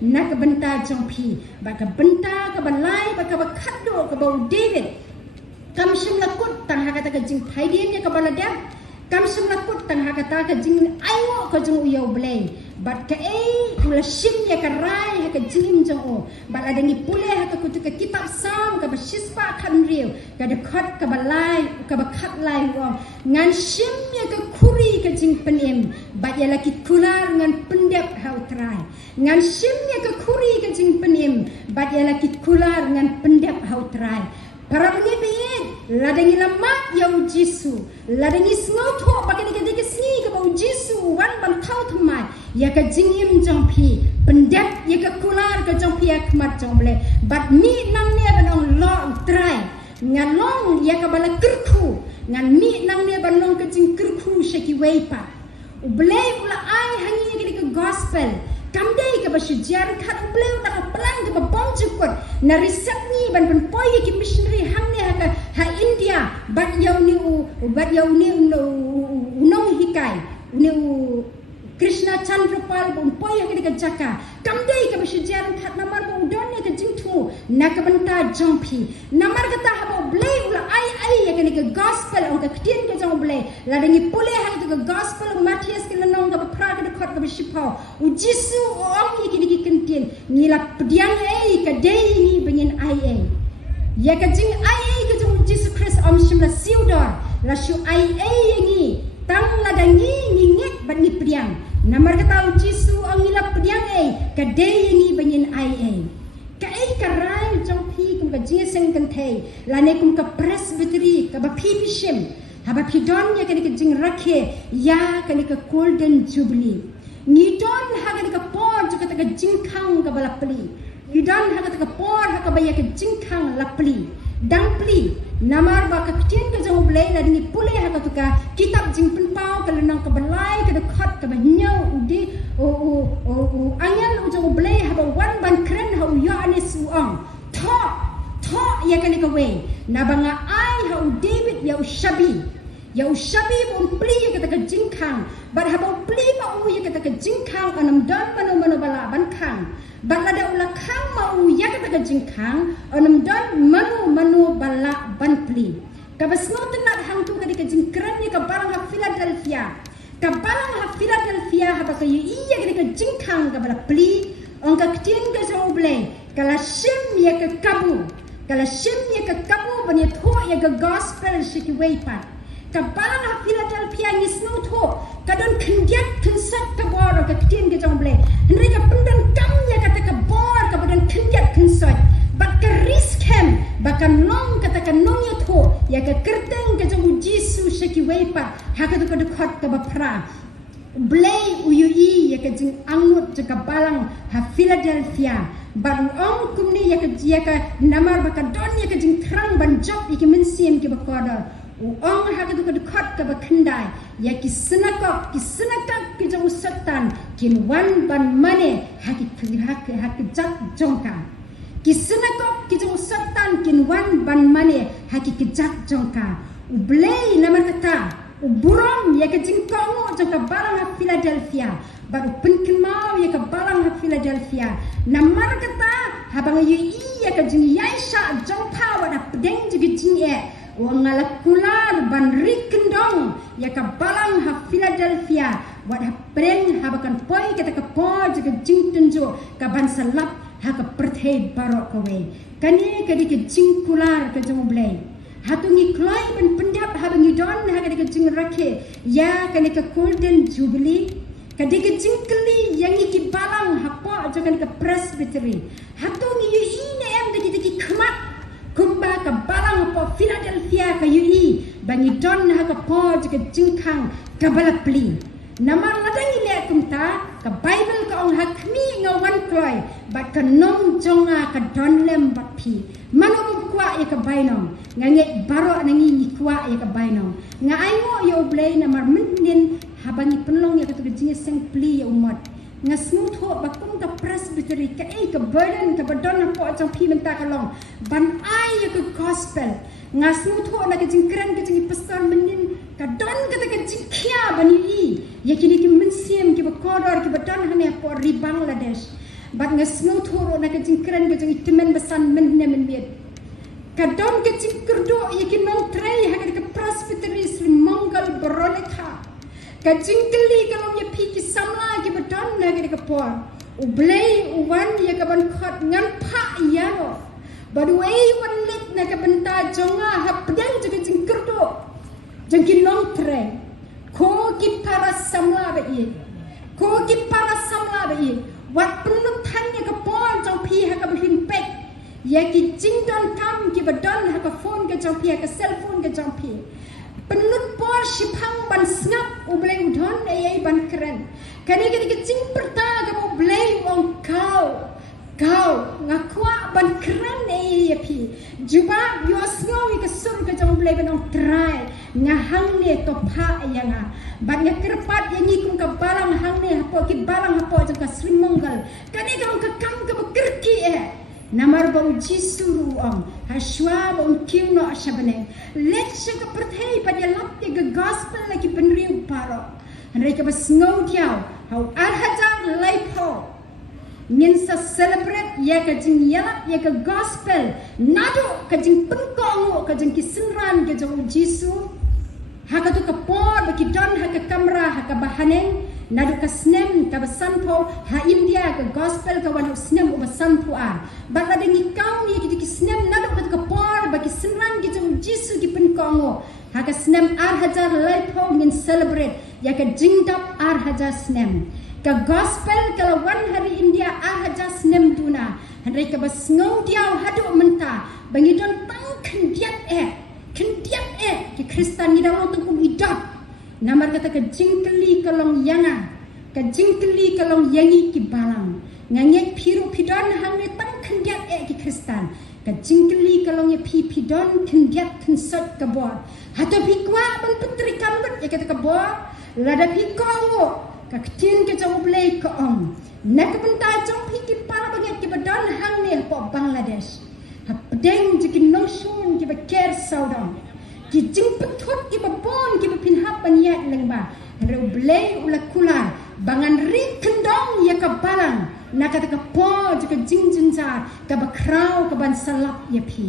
nak benta jong pi. Ba ke benta ke balai ba ke bakado ke bau David. Kam sim lakut tang hakata ke jing thaidien ya ke baladam. Kam sim lakut tang hakata ke jing ayo ke jong uyo ublay. Bat ke ula sim ya ke rai ha ke jing jong o. Bat ada ni pule ha ke kutu ke kitab sam ke bersispa kan riu. Ke dekat ke balai ke bakat lai wong. Ngan sim ya ke kuri ke jing penim. Bat ya laki kular ngan pendep hau terai. Ngan sim ya ke kuri ke jing penim. Bat ya laki kular ngan pendep hau terai. Para penyebit, ladangi lemak ya ujisu, ladangi snoto pakai dikit sini ke bau jisu, wan ban kau temai, ya ke jingim jompi, pendek ya ke kular ke jompi ya kemat jomble, bat mi nang ne banong long try, ngalong ya ke bala kerku, ngan mi nang ne banong ke jing kerku shaki weipa, ublay ula ai hangi ya ke gospel. Kamdai ke bersejarah kat ubleu tak pelang ke bom jukut na riset ni ban penpoi ke missionary hang ni ha India bat yau ni unong hikai ni Krishna Chandrapal bon poi ke dekat Jaka kamdai ke bersejarah kat namar bo udon ni ke jingtu na ke benta jompi namar kata ha blai ula ai ya ke gospel on ke ktin ke jong blai la dengi pule ha ke gospel Matius ke lenong ke pra ke dekat ke bersipau ujisu ong ye ke kentin nila pediang ke dei ni benyen ai ya ke jing ai ke jong Jesus Christ om shimla siudor la shu ai ni tang la dangi ni nget ban ni pediang namar kata ujisu ong nila pediang ke dei ni benyen ai ka rai jong pi kum ka jeseng kan thei la ne kum ka presbytery ka ba pi bishim ha ba pi don ya ka ni jing rakhe ya ka ni ka golden jubilee ni don ha ka ni ka por ju ka ta ka jing khang ka bala pli ni don ha ka ta ka por ha ka ba ya ka jing khang la pli dang pli namar ba ka ktien ka jong blai la ni pule ha ka tu ka kitab jing pen pau ka lenang ka balai ka dekat ka ba nyau udi anyan u jong blai ha ba wan ban kren ha u ya ani su ong tho ya ka ni ka we na ba nga ai ha u David ya u shabi bon pli ya ka ta ka jing khang ba ha ba pli ma u ya ka ta ka jing khang anam don mano bala ban khang ba la da ula khang ma u ya ka ta ka jing khang anam don mano bala ban pli ka basno tenat hang tu ka di ka jing kran ni ka barang ha Philadelphia ka barang ha Philadelphia ha ba ka iya ka di ka jing khang ka bala pli on ka ktin ka jong blai kala shim ya ka kabu ban ya tho ya ka gospel shiki weipa ka barang ha Philadelphia ni sno tho ka don kendiat kensat ka bor ka ktin ka jong blai henry ka pendan kam ya ka ta ka bor ka badan kendiat kensat bat ka risk hem bakan nong kata ka nong ya tho ya ka kerteng ka jong jisu shiki weipa ha ka to ka dekat ka bapra blai uyui ya ka jing angut ka balang ha Philadelphia ban ong kumni ya ka namar baka don ya ka jing krang ban job ya ki mensim ki bakoda ong ha ka to ka dekat ka bakandai ya ki senakok ki jong satan kin wan ban mane ha ki jat jongka ki senakok ki jong satan kin wan ban mane ha ki jat jongka blai namar kata buram ya ka jing kongo jongka balang ha Philadelphia baru penkemau ya ka balang ha Philadelphia namar kata habang yu iya ka jing yaisha jong power da pedeng jigi jing wangala kular ban rikendong ya ka balang ha Philadelphia wat ha pedeng ha bakan poi kata ka po jigi jing tunjo ka ban salap ha ka perthei barok kawe kani ka di ka jing kular ka jong blai hatungi kloi ban pendap habang yu don ha ka di ka jing rakhe ya kani ka golden jubilee kadika jingkeli yang iki balang hapa jangan ke presbytery hatungi yu ine em diki kemat kumba ka balang hapa Philadelphia ka yu bangi don ha ka po jika jingkang ka balapli namar ladangi le kumta ka Bible ka ong hakmi ngawan kloi bat ka nong jonga ka don lem bat pi manu kwa ya ka bainong ngange baro nangi ni kwa ya ka bainong nga aingo yo blay namar mendin habangi penlong ya ka tu jinge seng pli ya umat ngasmu tho bakung ka presbytery ka ka burden ka badon po jong pi menta ka long ban ai ka gospel ngasmu tho na ka jingkran ka jing pastor menin ka don ka ta ka jingkhia bani I yakini ki mensiem ki ba kodor ki badon hane po ri Bangladesh bat ngasmu tho na ka jingkran ka jing temen besan men ne men viet ka don ka jingkurdo yakin nong trai ha ka presbytery Sri Mongol Veronica ka jingkeli kalau ya piki samla ki badon na ka por ublei uwan ya ka ban khot ngan pha ya ro baduai wan let na ka benta jonga hapdang juga jingkurdo jengki nong trai ko ki para samla ba I ko ki para samla ba I wat penut than ya ka por jong pi ha ka bin pek ya ki jingdon kam ki badon ha ka phone ka jong pi ha ka cell phone ka jong pi penut por sipang ban snap ublei udon ai ban keren kani ki jing perta ka ublei wong kau ngakwa ban keren ai pi juba yo sngowi ka sur ka jong ublei ban ong try ngahang ne to pha yanga ban ya kerpat yangi kum ka balang hang ne hapo ki balang hapo jong ka Sri Mongol kani ka kam ka kerki namar bau jisuru om haswa bau kiuno ashabane let shaka perthei pada lapte ga gospel lagi penriu paro mereka bas ngau tiao hau alhajar laipo ngin sa celebrate ya ka jing yala ya ka gospel nado ka jing pengkongo ka jing kisenran ka jong jisu haka tu ka por baki don haka kamera haka bahaneng nadu ka snem ka basanpo ha India ka gospel ka wanu snem u basanpo a bala dengi kau ni ki snem nadu ka por baki senran ki jong jisu ki pengkongo haka snem hajar laipo ngin celebrate ya ka jingdap hajar snem ka gospel kalau wan hari India hajar snem duna handai ka bas ngau diau hadu menta bangi don tang kendiat ki Kristen ni dalam tungkum hidup namar kata ka jingkeli kalong yanga ka jingkeli kalong yangi ki balang ngangek piru pidon hang ne tang kendiat ki Kristen ka jingkeli kalong ya pidon kendiat kensot ka bor hato pikwa ban putri kamut ya kata ka bor lada pikongo ka ktin ke jong blei ka om nak benta jong piki para banget ki badon hang ne po Bangladesh hapdeng jikin nosun ki ba ker saudam ki jing petut ki ba bon ki ba pinhap baniat lengba re blei ula kula bangan ri kendong ya ka balang nakata ka po jika jing jinja ka ba krau ka ban salap ya pi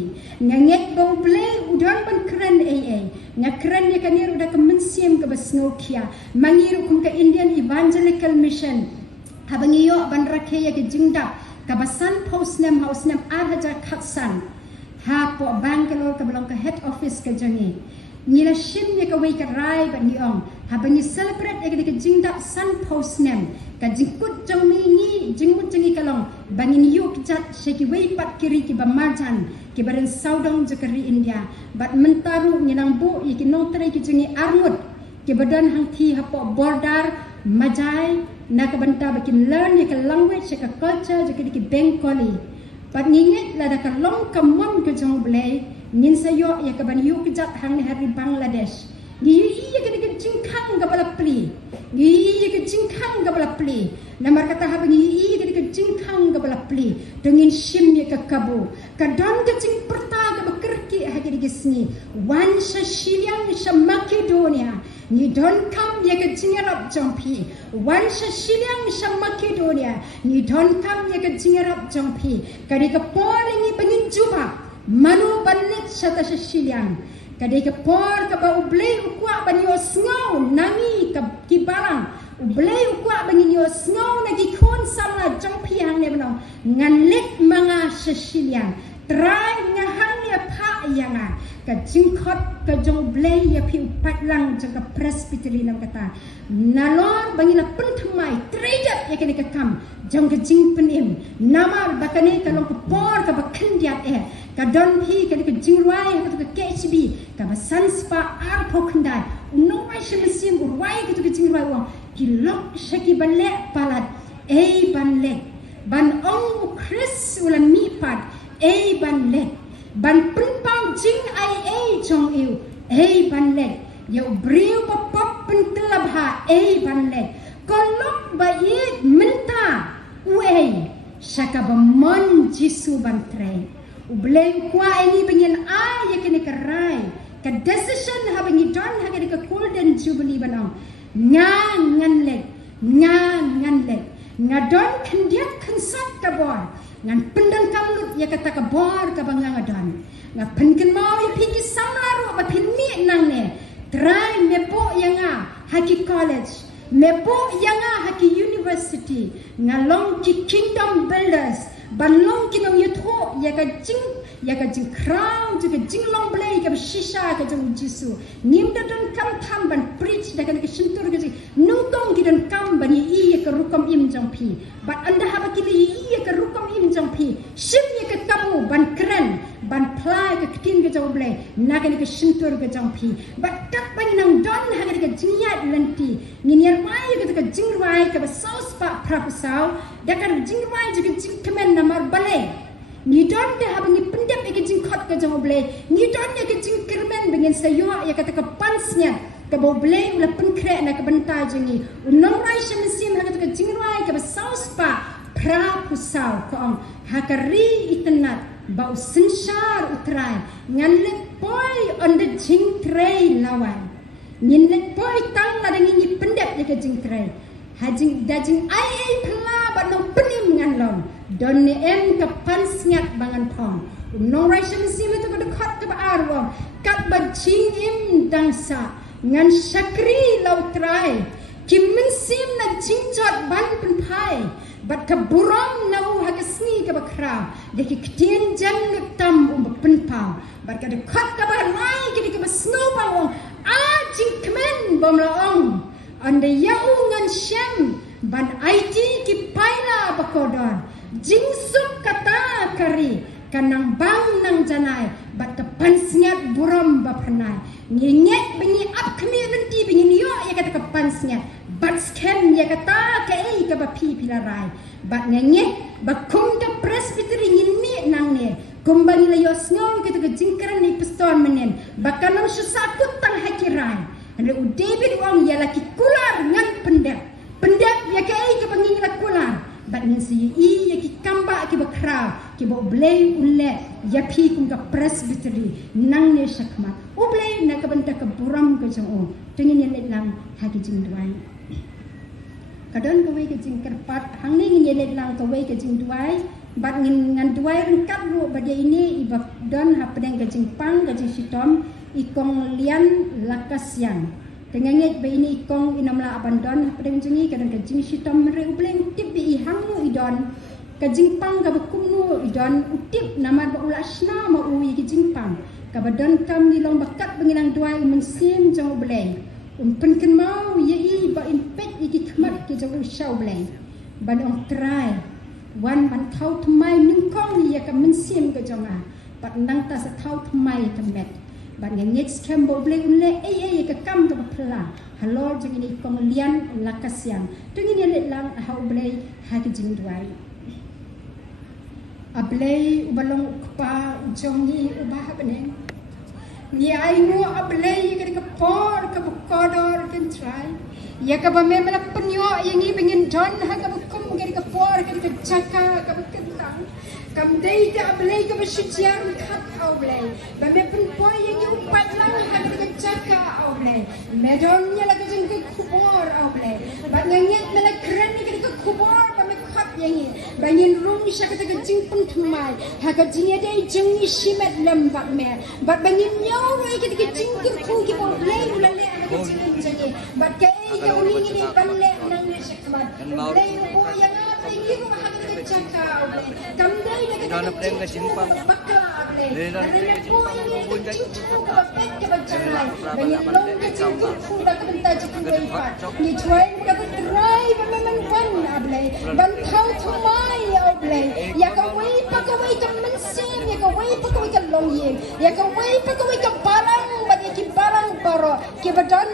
ngangek ba blei udon ban keren nga keren ya ka niru da ka mensiem ka ba sngokia mangiru kum ka Indian Evangelical Mission habangiyo ban rakhe ya ka jingda kabasan postnem hausnem hajar khatsan ha po Bangalore ka belong ka head office ka jangi nila shim ya ka wei ka rai ba ni ong ha bani celebrate ya ka jingda san postnem ka jingkut jangmi ni jingmut jangi kalong bangin yuk jat sheki wei pat kiri ki ba marjan ki barin saudong jakari India bat mentaru nginang bu yiki nong tere ki jangi armut ki badan hang thi ha po border majai nak banta bikin learn ya ka language ya ka culture ya ka Bengali pat ngingit la da ka long ka mon ka jong blei ngin sayo ya ka ban yu kejat hang ni hari Bangladesh ni ya ka jingkhang ka bala pli ni ya ka jingkhang ka bala pli namar kata ha ni ya ka jingkhang ka bala pli dengin shim ya ka kabu ka don ka jing perta ka bekerki ha ka digisni wan sha shiliang sha Makedonia ni don kam ya ka jingarap jompi wan sha shiliang sha Makedonia ni don kam ya ka jingarap jompi kadi ka por ni bangin juba manu banit sha ta shiliang kadi ka por ka ba ublei ukwa ban yo sngow nangi ka kibalang ublei ukwa ban yo sngow na gi khon sama jompi hang ne bano ngan let manga sha shiliang try ngahang ne pha yanga ka jingkhot ka jong blei ya pi upat lang jaga presbytery nam kata nalor bangila penthamai tredat ya kene ka kam jong ka jing penim namar bakane ka long por ka bakhendiat ka don pi ka jing ruai ka KHB ka basan spa ar pokndai no mai shimsim ruai ka jing ruai wang ki lok shaki banle palat banle ban ong Chris ulan mi pat banle ban penpang jing chong iu ban le yo briu pa pop pen telab ha ban le kolok baik menta uai syaka bamon jisu bantre ubleng kwa ini benyen ai yakini kerai ka decision ha benyi don ha ke golden jubilee banong ngan le ngadon kendiat kensat ka bor ngan pendang kamlut ya kata ka bor ka bangang adon nga penken mau ya piki samlaru ba pinmi nang ne try mepo yanga haki college mepo yanga haki university ngalong ki kingdom builders banlong ki nong yutho ya ka jing crown ju ka jing long blay ka shisha ka jong jisu nim da don kam tham ban preach da ka shintur ka ji nungtong ki don kam ban yi ka rukam im jong pi but anda ha ba ki yi ka rukam im jong pi shim ye ka kamu ban kren ban plai ka kitin ka jong blay na ka shintur ka jong pi but tak ban nang don ha ka jingyat lanti ngin mai ka jingrai ka ba saus pa prapusau da ka jingrai ju ka jing kemen namar balai ni don de ha bangi pendep ke jing khot ka jong blay ni don ye ke jing kermen bengen sayo ya kata ka pansnya ka bo blay ula penkre na ka benta jingi unong rai shemsim ha kata ka jing rai ka saus pa pra pusau ko ong ha ka ri itnat ba usinshar utrai ngan le poi on the jing tray lawan nin le poi tang la dangi ni pendep ye ke jing tray ha jing da jing ai pla ba no penim ngan lon don ne em ka pansnyat bangan pong no ration sim itu ka dekat ka arwah kat ba jing im dangsa ngan syakri lau trai kim min sim na jing jot ban pen pai bat ka buram na u ha ka sni ka bakra de ki ktien jang ne tam pen pau bat ka dekat ka ba lai ki ka snow bang a jing kmen bom la ong ande ya u ngan shem ban IT ki paila bakodon jing sup kata kari kanang bang nang janai bat pansnyat buram bapranai nyenyet benyi up kemi nanti benyi niyo ya kata ke pansnyat bat skem ya kata ke ka bapi pilarai bat nyenyet bakum ke presbytery nyinmi nang ne kumbani la yosnyo kata ke jingkaran ni peston menen bakanang susakut tang hakirai ande u David wang ya laki kular ngan pendek ya ke ka benyi la kular bat nin si I ya ki kamba ki bakra ki bo blay ulle ya pi kum ka presbytery nang ne shakma u blay na ka banta ka buram ka jong o tengin ye lang ha ki jing duai kadon ka we ka jing kerpat hang ne ngin ye lang ka we ka jing duai bat ngin ngan duai ren kat ru ba de ini I ba don ha pedeng ka jing pang ka jing sitom I kong lian lakasyang tengenget be ini kong inamla abandon pada jengi kadang kajing sitam mere ubleng tip bi hangnu idon kajing pang ka bekumnu idon utip nama ba ulasna ma ui kajing pang ka badon kam ni long bakat benginang duai mensim jong ubleng penken mau ye I ba impet iki khmat ke jong usau ubleng ban ong try wan man thau thmai ning kong ye ka mensim ka jonga pat nang ta sa thau thmai tamet ban ngit scam bo bleng unle ai ka kam ka pla halor jeng ini kong lian lakasyang tengin ye lang ha blay ha ki jing duai ablay ubalong pa jong ni ubah beneng ni ai ngo ablay ka por ka kodor ken try ya ka ba me mala penyo yang ni bengin don ha ka kum ka por ka chaka ka kentang kam dei ka ablay ka bashitiar khat ablay ba me pen poy yang umpat lang ka chaka ablay medon nya la ka jeng ka kubor ablay ba nganyet mala kran ni ka kubor ba me khat yang ni ba yin rung sha ka jeng pun thumai ha ka jing dei jeng ni shimet lam ba me ba yin nyaw ri ka jeng ka khu ki bo lay ula le ka jeng jeng ba ka ka uni ni ban le nang ni shakmat lay bo yang apa ni ru ha ka chaka ablay kam dei Dalam plan ke simpang. Dari dalam plan simpang pun jadi banyak long ke cingkuk kuda ke bentar cingkuk lepas ni cuai ke benterai memang ban ablay ban kau thumai ablay ya ka wei pa ka wei ka mensim ya ka wei pa ka wei ka long yin ya ka wei pa ka wei ka barang ban ki barang baro ki badan